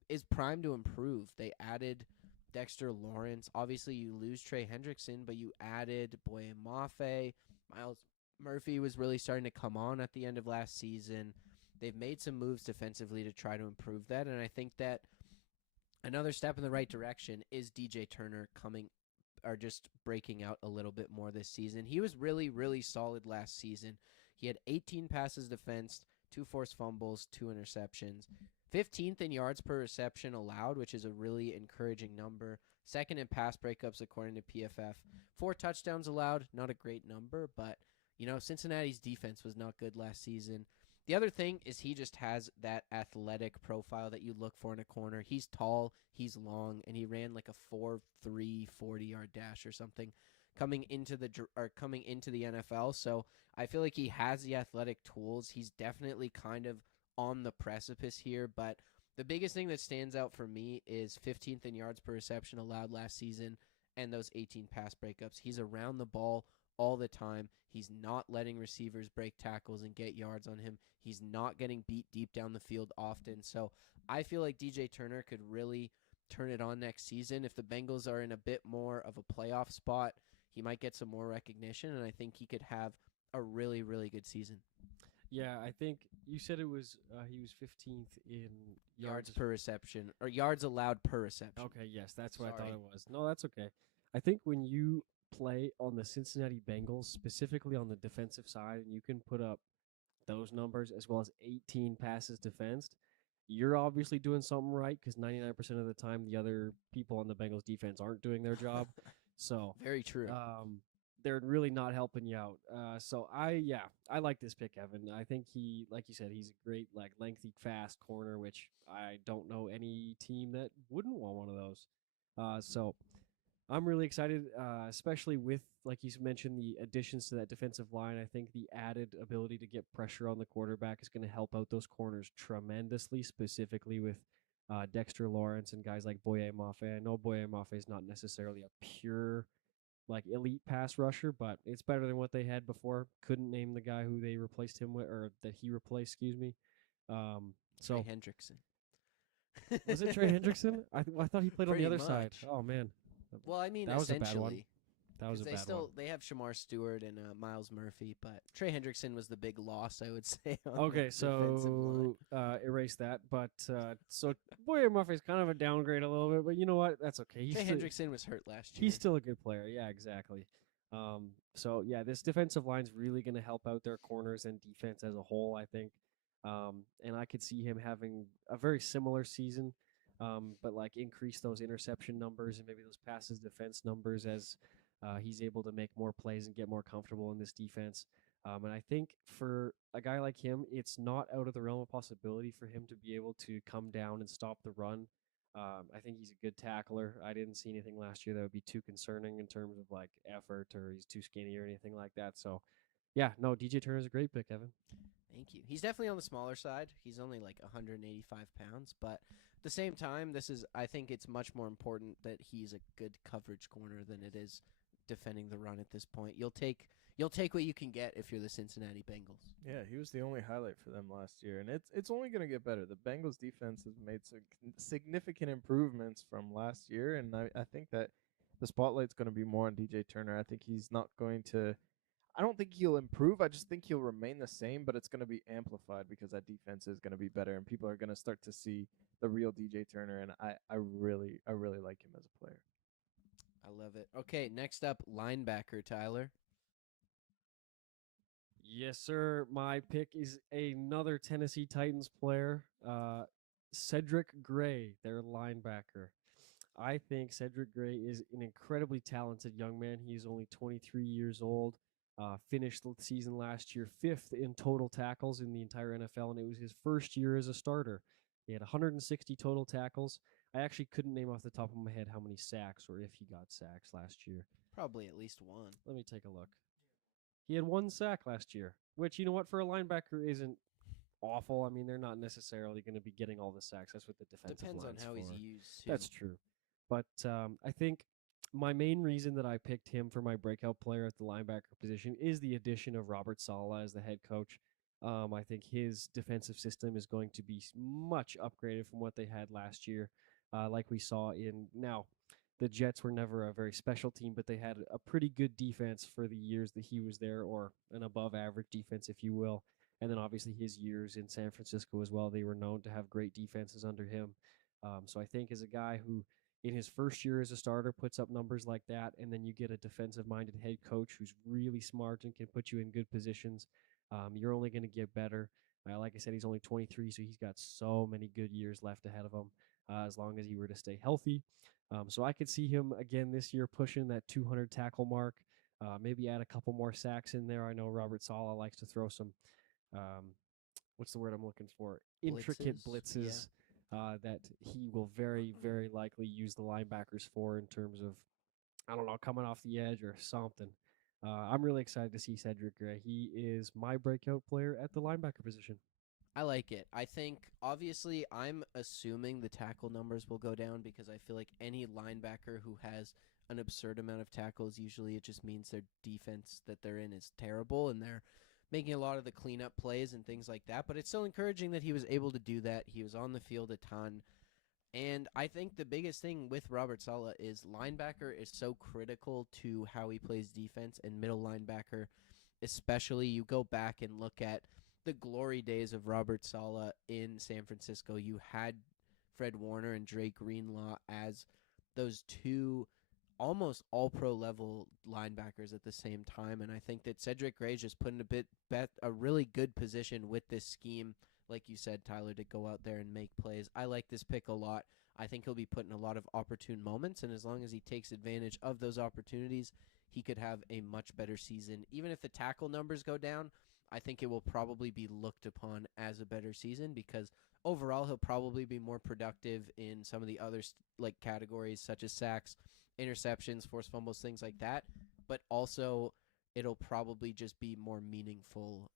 is primed to improve. They added Dexter Lawrence. Obviously, you lose Trey Hendrickson, but you added Boye Mafe. Miles Murphy was really starting to come on at the end of last season. They've made some moves defensively to try to improve that, and I think that another step in the right direction is DJ Turner just breaking out a little bit more this season. He was really, really solid last season. He had 18 passes defensed, 2 forced fumbles, 2 interceptions. 15th in yards per reception allowed, which is a really encouraging number. Second in pass breakups according to PFF. 4 touchdowns allowed, not a great number, but Cincinnati's defense was not good last season. The other thing is he just has that athletic profile that you look for in a corner. He's tall, he's long, and he ran like a 4.3 40-yard dash or something coming into the NFL. So I feel like he has the athletic tools. He's definitely kind of on the precipice here, but the biggest thing that stands out for me is 15th in yards per reception allowed last season and those 18 pass breakups. He's around the ball all the time. He's not letting receivers break tackles and get yards on him. He's not getting beat deep down the field often. So I feel like DJ Turner could really turn it on next season. If the Bengals are in a bit more of a playoff spot, he might get some more recognition, and I think he could have a really, really good season. Yeah, I think you said it was he was 15th in yards per reception, or yards allowed per reception. Okay, yes, that's what I thought it was. No, that's okay. I think when you play on the Cincinnati Bengals, specifically on the defensive side, and you can put up those numbers as well as 18 passes defensed, you're obviously doing something right because 99% of the time the other people on the Bengals defense aren't doing their job. So very true. they're really not helping you out. So I like this pick, Evan. I think he, like you said, he's a great like lengthy, fast corner, which I don't know any team that wouldn't want one of those. So I'm really excited, especially with, like you mentioned, the additions to that defensive line. I think the added ability to get pressure on the quarterback is going to help out those corners tremendously, specifically with Dexter Lawrence and guys like Boye Mafe. I know Boye Mafe is not necessarily a pure like elite pass rusher, but it's better than what they had before. Couldn't name the guy who they replaced him with, or that he replaced, excuse me. Trey So Hendrickson. was it Trey Hendrickson? I thought he played on the Pretty other side. much. Oh man, Well, I mean, that was a bad one. essentially. That was a Because bad one. they have Shamar Stewart and Miles Murphy, but Trey Hendrickson was the big loss, I would say. On Okay, the defensive line. so erase that. But so Boyer Murphy's kind of a downgrade a little bit, but you know what? That's okay. Trey Hendrickson was hurt last year. He's still a good player. Yeah, exactly. So yeah, this defensive line's really going to help out their corners and defense as a whole, I think. And I could see him having a very similar season, but like increase those interception numbers and maybe those passes defense numbers as he's able to make more plays and get more comfortable in this defense. And I think for a guy like him, it's not out of the realm of possibility for him to be able to come down and stop the run. I think he's a good tackler. I didn't see anything last year that would be too concerning in terms of like effort or he's too skinny or anything like that. So, yeah, no, DJ Turner's a great pick, Evan. Thank you. He's definitely on the smaller side. He's only like 185 pounds, but at the same time, I think it's much more important that he's a good coverage corner than it is defending the run at this point. You'll take what you can get if you're the Cincinnati Bengals. Yeah, he was the only highlight for them last year, and it's only going to get better. The Bengals defense has made some significant improvements from last year, and I think that the spotlight's going to be more on DJ Turner. I think he's not going to. I don't think he'll improve. I just think he'll remain the same, but it's going to be amplified because that defense is going to be better, and people are going to start to see the real DJ Turner. And I really like him as a player. I love it. Okay, next up, linebacker, Tyler. Yes, sir. My pick is another Tennessee Titans player, Cedric Gray, their linebacker. I think Cedric Gray is an incredibly talented young man. He's only 23 years old. Finished the season last year 5th in total tackles in the entire NFL, and it was his first year as a starter. He had 160 total tackles. I actually couldn't name off the top of my head how many sacks or if he got sacks last year. Probably at least one. Let me take a look. He had 1 sack last year, which, you know what, for a linebacker isn't awful. I mean, they're not necessarily going to be getting all the sacks. That's what the defensive Depends on line's how for. he's used, too. That's true. But I think my main reason that I picked him for my breakout player at the linebacker position is the addition of Robert Saleh as the head coach. I think his defensive system is going to be much upgraded from what they had last year. Like we saw now, the Jets were never a very special team, but they had a pretty good defense for the years that he was there, or an above average defense, if you will. And then obviously his years in San Francisco as well, they were known to have great defenses under him. So I think as a guy who in his first year as a starter puts up numbers like that, and then you get a defensive-minded head coach who's really smart and can put you in good positions, you're only going to get better. Like I said, he's only 23, so he's got so many good years left ahead of him as long as he were to stay healthy. So I could see him again this year pushing that 200 tackle mark, maybe add a couple more sacks in there. I know Robert Saleh likes to throw some, what's the word I'm looking for? Intricate blitzes. That he will very, very likely use the linebackers for in terms of, I don't know, coming off the edge or something. I'm really excited to see Cedric Gray. He is my breakout player at the linebacker position. I like it. I think, obviously, I'm assuming the tackle numbers will go down because I feel like any linebacker who has an absurd amount of tackles, usually it just means their defense that they're in is terrible and they're making a lot of the cleanup plays and things like that. But it's still encouraging that he was able to do that. He was on the field a ton. And I think the biggest thing with Robert Saleh is linebacker is so critical to how he plays defense, and middle linebacker especially. You go back and look at the glory days of Robert Saleh in San Francisco. You had Fred Warner and Dre Greenlaw as those two almost all-pro level linebackers at the same time, and I think that Cedric Gray's just put in a really good position with this scheme, like you said, Tyler, to go out there and make plays. I like this pick a lot. I think he'll be put in a lot of opportune moments, and as long as he takes advantage of those opportunities, he could have a much better season. Even if the tackle numbers go down, I think it will probably be looked upon as a better season because overall he'll probably be more productive in some of the other like categories such as sacks, interceptions, forced fumbles, things like that. But also, it'll probably just be more meaningful,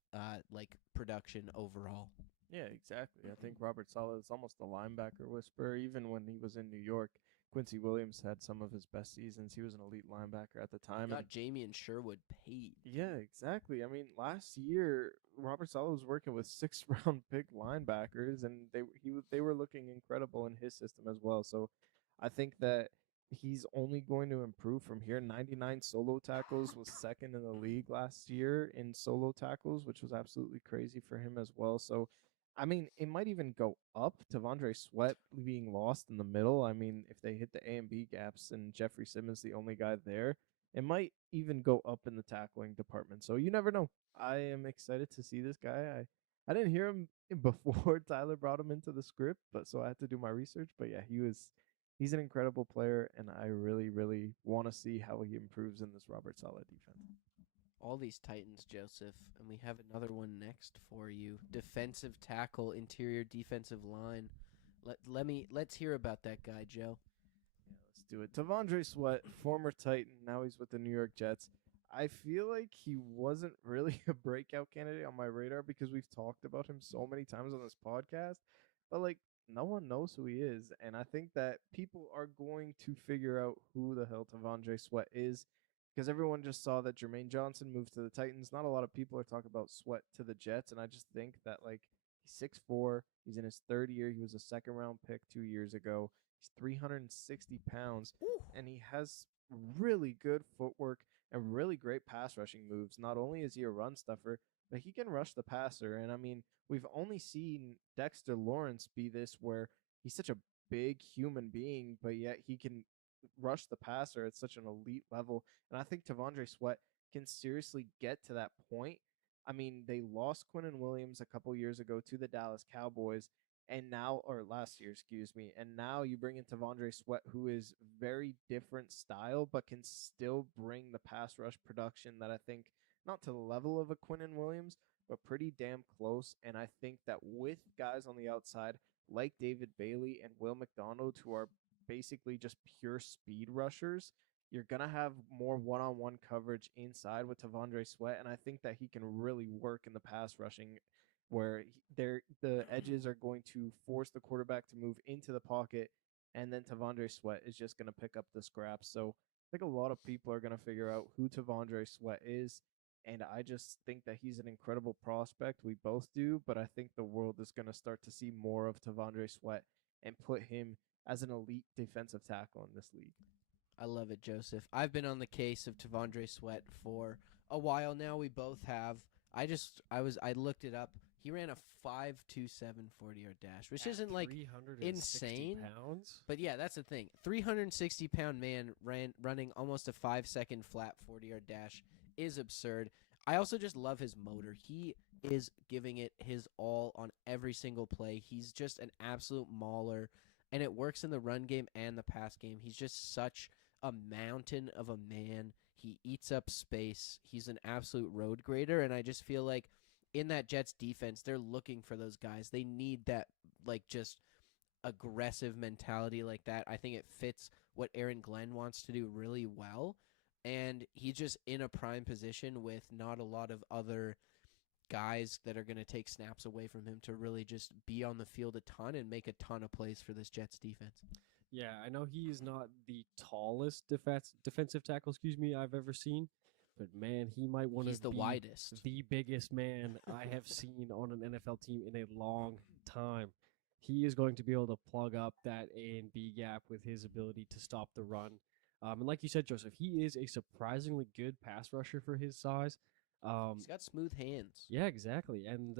like production overall. Yeah, exactly. I think Robert Saleh is almost a linebacker whisperer. Even when he was in New York, Quincy Williams had some of his best seasons. He was an elite linebacker at the time. Got Jamie and Sherwood paid. Yeah, exactly. I mean, last year Robert Saleh was working with 6th round pick linebackers, and they were looking incredible in his system as well. So, I think that he's only going to improve from here. 99 solo tackles, was second in the league last year in solo tackles, which was absolutely crazy for him as well. So, I mean, it might even go up. Tavondre Sweat being lost in the middle. I mean, if they hit the A and B gaps and Jeffrey Simmons the only guy there, it might even go up in the tackling department. So you never know. I am excited to see this guy. I didn't hear him before Tyler brought him into the script, but so I had to do my research. But yeah, he's an incredible player, and I really, really want to see how he improves in this Robert Saleh defense. All these Titans, Joseph, and we have another one next for you. Defensive tackle, interior defensive line. Let's hear about that guy, Joe. Yeah, let's do it. Tavondre Sweat, former Titan, now he's with the New York Jets. I feel like he wasn't really a breakout candidate on my radar because we've talked about him so many times on this podcast, but like no one knows who he is, and I think that people are going to figure out who the hell Tavondre Sweat is because everyone just saw that Jermaine Johnson moved to the Titans. Not a lot of people are talking about Sweat to the Jets, and I just think that like he's 6'4", he's in his third year. He was a second-round pick 2 years ago. He's 360 pounds, Ooh. and he has really good footwork and really great pass rushing moves. Not only is he a run stuffer, but he can rush the passer. And I mean, we've only seen Dexter Lawrence be this where he's such a big human being, but yet he can rush the passer at such an elite level. And I think Tavondre Sweat can seriously get to that point. I mean, they lost Quinnen Williams a couple years ago to the Dallas Cowboys, and now, or last year, excuse me, and now you bring in Tavondre Sweat, who is very different style, but can still bring the pass rush production that I think not to the level of a Quinnen Williams, but pretty damn close. And I think that with guys on the outside like David Bailey and Will McDonald, who are basically just pure speed rushers, you're going to have more one-on-one coverage inside with Tavondre Sweat, and I think that he can really work in the pass rushing where the edges are going to force the quarterback to move into the pocket, and then Tavondre Sweat is just going to pick up the scraps. So I think a lot of people are going to figure out who Tavondre Sweat is, and I just think that he's an incredible prospect. We both do, but I think the world is going to start to see more of Tavondre Sweat and put him as an elite defensive tackle in this league. I love it, Joseph. I've been on the case of Tavondre Sweat for a while now. We both have. I looked it up. He ran a 5.27 40-yard dash, which isn't like 360 insane. pounds. But yeah, that's the thing. 360-pound man running almost a 5-second flat 40-yard dash is absurd. I also just love his motor. He is giving it his all on every single play. He's just an absolute mauler, and it works in the run game and the pass game. He's just such a mountain of a man. He eats up space. He's an absolute road grader, and I just feel like in that Jets defense, they're looking for those guys. They need that, like, just aggressive mentality like that. I think it fits what Aaron Glenn wants to do really well, and he's just in a prime position with not a lot of other guys that are going to take snaps away from him to really just be on the field a ton and make a ton of plays for this Jets defense. Yeah, I know he is not the tallest defensive tackle, I've ever seen, but man, he might want to He's the be widest. the biggest man I have seen on an NFL team in a long time. He is going to be able to plug up that A and B gap with his ability to stop the run. And like you said, Joseph, he is a surprisingly good pass rusher for his size. He's got smooth hands. Yeah, exactly. And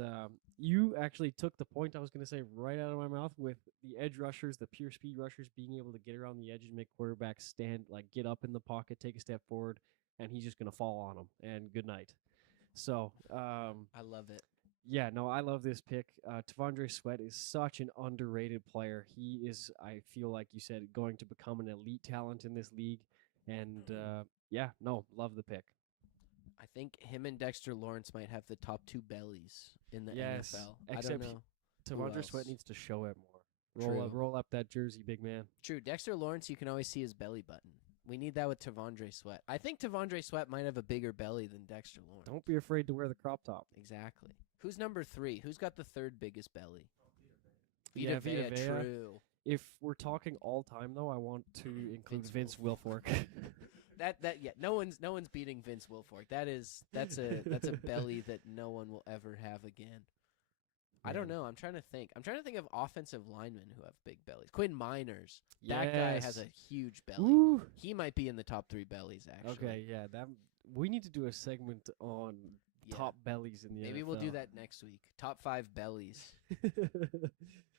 you actually took the point I was going to say right out of my mouth with the edge rushers, the pure speed rushers being able to get around the edge and make quarterbacks stand, like get up in the pocket, take a step forward, and he's just going to fall on them. And good night. So, I love it. Yeah, no, I love this pick. T'Vondre Sweat is such an underrated player. He is, I feel like you said, going to become an elite talent in this league. And yeah, no, love the pick. I think him and Dexter Lawrence might have the top two bellies in the Yes, NFL. I don't except know who T'Vondre else. Sweat needs to show it more. True. Roll up that jersey, big man. True. Dexter Lawrence, you can always see his belly button. We need that with T'Vondre Sweat. I think T'Vondre Sweat might have a bigger belly than Dexter Lawrence. Don't be afraid to wear the crop top. Exactly. Who's number 3? Who's got the third biggest belly? Yeah, Vita Vita Vea, Vea. true. If we're talking all time, though, I want to include Vince Wilfork. Yeah, no one's beating Vince Wilfork. That's a belly that no one will ever have again. I don't know. I'm trying to think. I'm trying to think of offensive linemen who have big bellies. Quinn Miners. That guy has a huge belly. Woo. He might be in the top 3 bellies, actually. Okay, yeah, that we need to do a segment on Yeah. top bellies in the Maybe NFL. we'll do that next week. Top 5 bellies.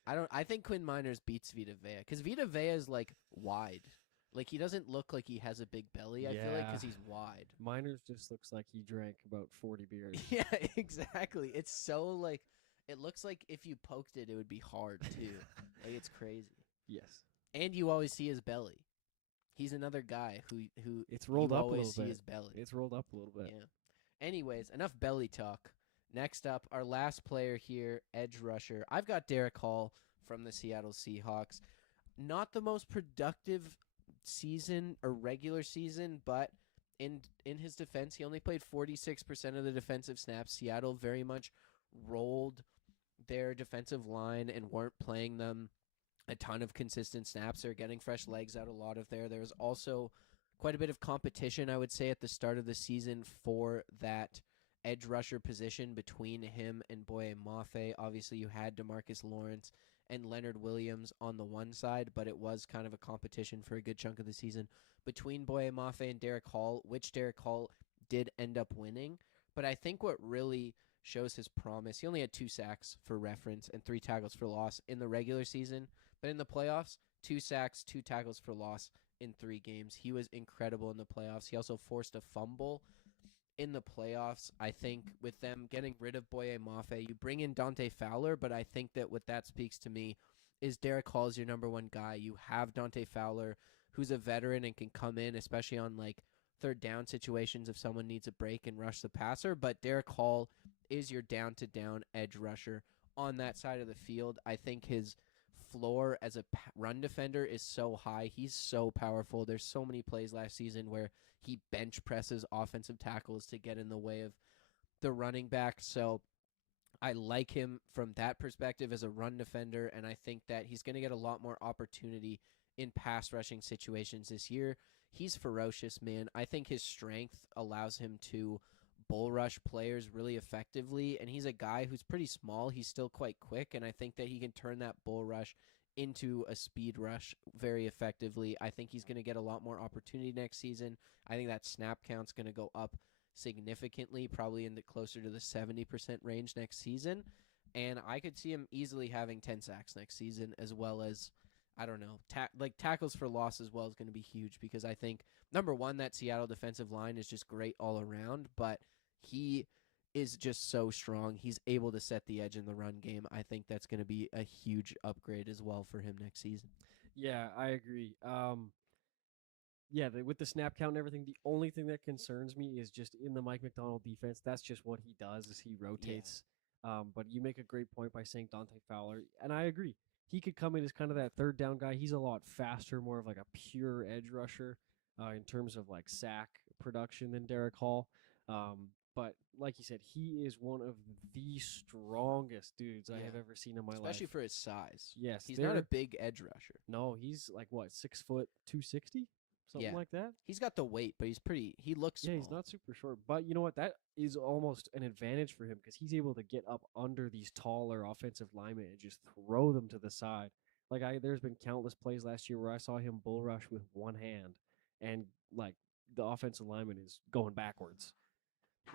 I think Quinn Miners beats Vita Vea because Vita Vea is like wide. Like he doesn't look like he has a big belly. I feel like because he's wide. Miners just looks like he drank about 40 beers. Yeah, exactly. It's so like it looks like if you poked it, it would be hard too. Like it's crazy. Yes. And you always see his belly. He's another guy who It's rolled you up a always little see bit. his belly. It's rolled up a little bit. Yeah. Anyways, enough belly talk. Next up, our last player here, edge rusher. I've got Derek Hall from the Seattle Seahawks. Not the most productive season or regular season, but in his defense, he only played 46% of the defensive snaps. Seattle very much rolled their defensive line and weren't playing them a ton of consistent snaps. They're getting fresh legs out a lot of there. There was also quite a bit of competition, I would say, at the start of the season for that edge rusher position between him and Boye Mafe. Obviously, you had DeMarcus Lawrence and Leonard Williams on the one side, but it was kind of a competition for a good chunk of the season between Boye Mafe and Derek Hall, which Derek Hall did end up winning. But I think what really shows his promise, he only had 2 sacks for reference and 3 tackles for loss in the regular season, but in the playoffs, 2 sacks, 2 tackles for loss in 3 games. He was incredible in the playoffs. He also forced a fumble in the playoffs. I think with them getting rid of Boye Mafe, you bring in Dante Fowler, but I think that what that speaks to me is Derek Hall is your number 1 guy. You have Dante Fowler, who's a veteran and can come in, especially on like third down situations if someone needs a break and rush the passer, but Derek Hall is your down-to-down edge rusher on that side of the field. I think his floor as a run defender is so high. He's so powerful. There's so many plays last season where he bench presses offensive tackles to get in the way of the running back. So I like him from that perspective as a run defender, and I think that he's going to get a lot more opportunity in pass rushing situations this year. He's ferocious, man. I think his strength allows him to bull rush players really effectively, and he's a guy who's pretty small. He's still quite quick, and I think that he can turn that bull rush into a speed rush very effectively. I think he's going to get a lot more opportunity next season. I think that snap count's going to go up significantly, probably in the closer to the 70% range next season, and I could see him easily having 10 sacks next season, as well as I don't know, tackles for loss as well is going to be huge, because I think, number one, that Seattle defensive line is just great all around, but he is just so strong. He's able to set the edge in the run game. I think that's going to be a huge upgrade as well for him next season. Yeah, I agree. With the snap count and everything, the only thing that concerns me is just in the Mike McDonald defense. That's just what he does, is he rotates. Yeah. But you make a great point by saying Dante Fowler, and I agree. He could come in as kind of that third down guy. He's a lot faster, more of like a pure edge rusher in terms of like sack production than Derek Hall. But like you said, he is one of the strongest dudes I have ever seen in my life. Especially for his size. Yes. He's not a big edge rusher. No, he's like, what, 6 foot, 260? Something like that. He's got the weight, but he looks small. Yeah, he's not super short. But you know what? That is almost an advantage for him, because he's able to get up under these taller offensive linemen and just throw them to the side. Like, there's been countless plays last year where I saw him bull rush with one hand, and like the offensive lineman is going backwards,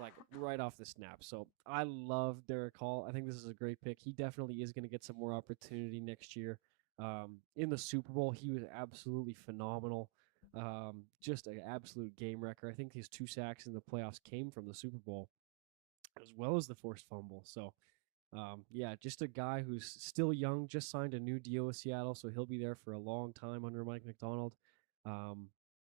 like right off the snap. So I love Derek Hall. I think this is a great pick. He definitely is going to get some more opportunity next year. In the Super Bowl, he was absolutely phenomenal. Just an absolute game wrecker. I think his 2 sacks in the playoffs came from the Super Bowl, as well as the forced fumble. So Yeah, just a guy who's still young, just signed a new deal with Seattle, so he'll be there for a long time under Mike McDonald. Um,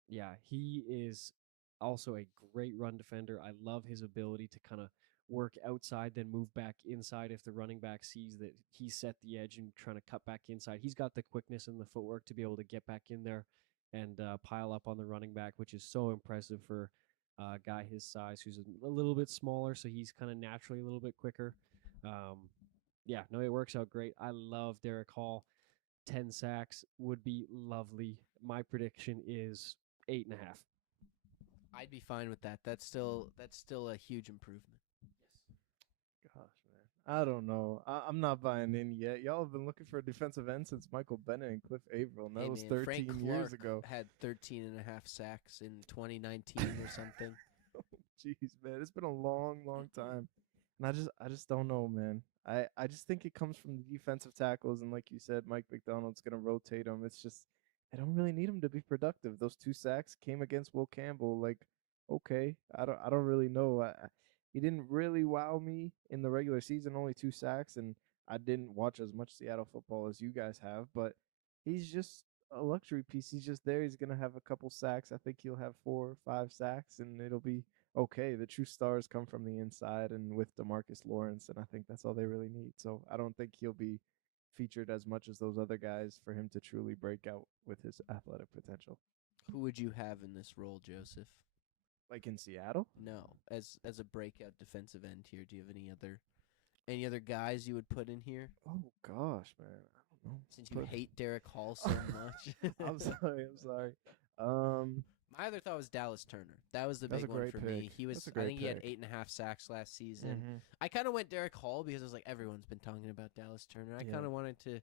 yeah, he is also a great run defender. I love his ability to kind of work outside, then move back inside if the running back sees that he's set the edge and trying to cut back inside. He's got the quickness and the footwork to be able to get back in there and pile up on the running back, which is so impressive for a guy his size who's a little bit smaller, so he's kind of naturally a little bit quicker. Um, yeah, no, it works out great. I love Derek Hall. 10 sacks would be lovely. My prediction is 8.5. I'd be fine with that. That's still a huge improvement. Gosh, man. I don't know. I'm not buying in yet. Y'all have been looking for a defensive end since Michael Bennett and Cliff Averill, and that Hey, was man, 13 Frank years Clark ago. had 13 and a half sacks in 2019 or something. Jeez, man, it's been a long, long time, and I just don't know, man. I just think it comes from the defensive tackles, and like you said, Mike McDonald's gonna rotate them. It's just I don't really need him to be productive. Those 2 sacks came against Will Campbell. Like, okay, I don't really know. He didn't really wow me in the regular season. Only 2 sacks, and I didn't watch as much Seattle football as you guys have. But he's just a luxury piece. He's just there. He's gonna have a couple sacks. I think he'll have 4 or 5 sacks, and it'll be okay. The true stars come from the inside and with DeMarcus Lawrence, and I think that's all they really need. So I don't think he'll be featured as much as those other guys for him to truly break out with his athletic potential. Who would you have in this role, Joseph? Like in Seattle? No, as a breakout defensive end here. Do you have any other guys you would put in here? Oh gosh, man. I don't know. Since you hate Derek Hall so much. I'm sorry. My other thought was Dallas Turner. That was the That's big a one great for me. pick. He was That's a I great think he had pick. 8.5 sacks last season. Mhm. I kind of went Derek Hall because I was like, everyone's been talking about Dallas Turner. I Yeah. kind of wanted to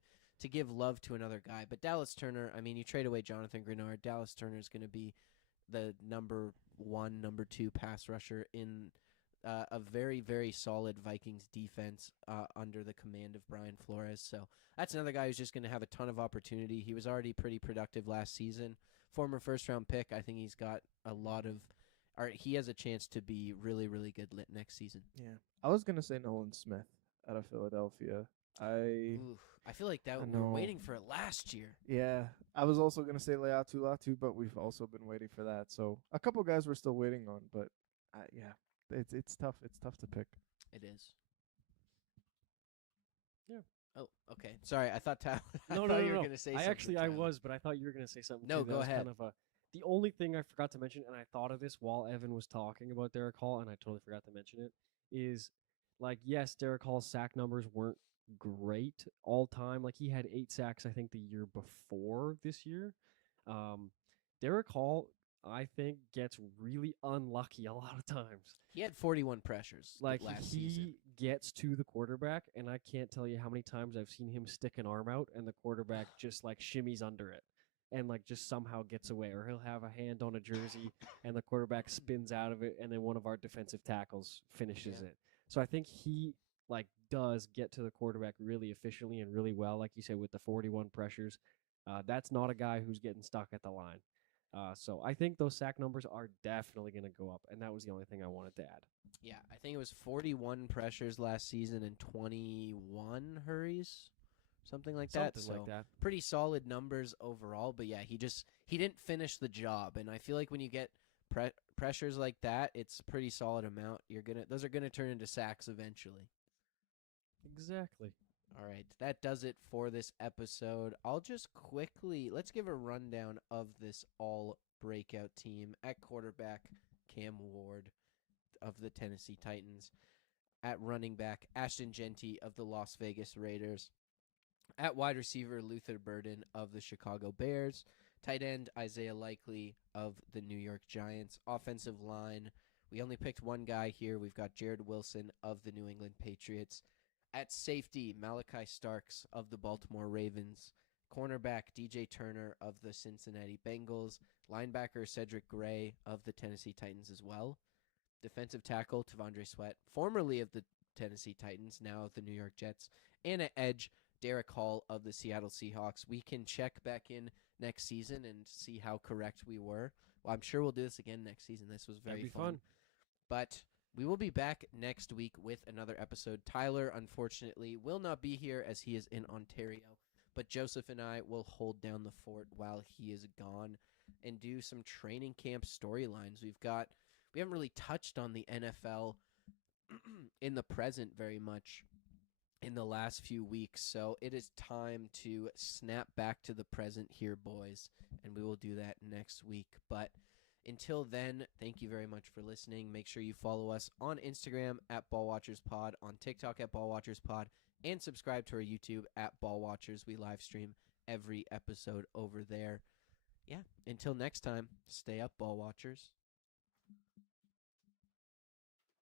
give love to another guy. But Dallas Turner, I mean, you trade away Jonathan Grenard, Dallas Turner is going to be the number 1, number 2 pass rusher in a very, very solid Vikings defense under the command of Brian Flores. So that's another guy who's just going to have a ton of opportunity. He was already pretty productive last season. Former first-round pick. I think he's got a lot of he has a chance to be really, really good lit next season. Yeah. I was gonna say Nolan Smith out of Philadelphia. Ooh, I feel like that I we were know. waiting for it last year. Yeah, I was also gonna say Leatu Latu, but we've also been waiting for that. So a couple guys we're still waiting on, but yeah, it's tough. It's tough to pick. It is. Yeah. Oh, okay. Sorry, I thought I No, thought no, you were no. gonna say I something. actually Tyler. was, but I thought you were gonna say something. No, too. That go was ahead. Kind of the only thing I forgot to mention, and I thought of this while Evan was talking about Derek Hall, and I totally forgot to mention it. Is like yes, Derek Hall's sack numbers weren't great all time. Like he had 8 sacks, I think, the year before this year. Um, Derek Hall, I think, gets really unlucky a lot of times. He had 41 pressures Like last he season. gets to the quarterback, and I can't tell you how many times I've seen him stick an arm out, and the quarterback just like shimmies under it, and like just somehow gets away, or he'll have a hand on a jersey, and the quarterback spins out of it, and then one of our defensive tackles finishes Yeah. it. So I think he like does get to the quarterback really efficiently and really well, like you said, with the 41 pressures. That's not a guy who's getting stuck at the line. So I think those sack numbers are definitely going to go up, and that was the only thing I wanted to add. Yeah, I think it was 41 pressures last season and 21 hurries, something like that. Something like So that. pretty solid numbers overall. But yeah, he didn't finish the job, and I feel like when you get pressures like that, it's a pretty solid amount. Those are gonna turn into sacks eventually. Exactly. All right, that does it for this episode. I'll just let's give a rundown of this all breakout team. At quarterback, Cam Ward of the Tennessee Titans. At running back, Ashton Genty of the Las Vegas Raiders. At wide receiver, Luther Burden of the Chicago Bears. Tight end, Isaiah Likely of the New York Giants. Offensive line, we only picked one guy here. We've got Jared Wilson of the New England Patriots. At safety, Malachi Starks of the Baltimore Ravens. Cornerback, DJ Turner of the Cincinnati Bengals. Linebacker, Cedric Gray of the Tennessee Titans as well. Defensive tackle, T'Vondre Sweat, formerly of the Tennessee Titans, now of the New York Jets. And at edge, Derek Hall of the Seattle Seahawks. We can check back in next season and see how correct we were. Well, I'm sure we'll do this again next season. This was very That'd be fun. But we will be back next week with another episode. Tyler, unfortunately, will not be here as he is in Ontario, but Joseph and I will hold down the fort while he is gone and do some training camp storylines. We haven't really touched on the NFL in the present very much in the last few weeks, so it is time to snap back to the present here, boys, and we will do that next week. But until then, thank you very much for listening. Make sure you follow us on Instagram at BallWatchersPod, on TikTok at BallWatchersPod, and subscribe to our YouTube at BallWatchers. We live stream every episode over there. Yeah, until next time, stay up, Ball Watchers.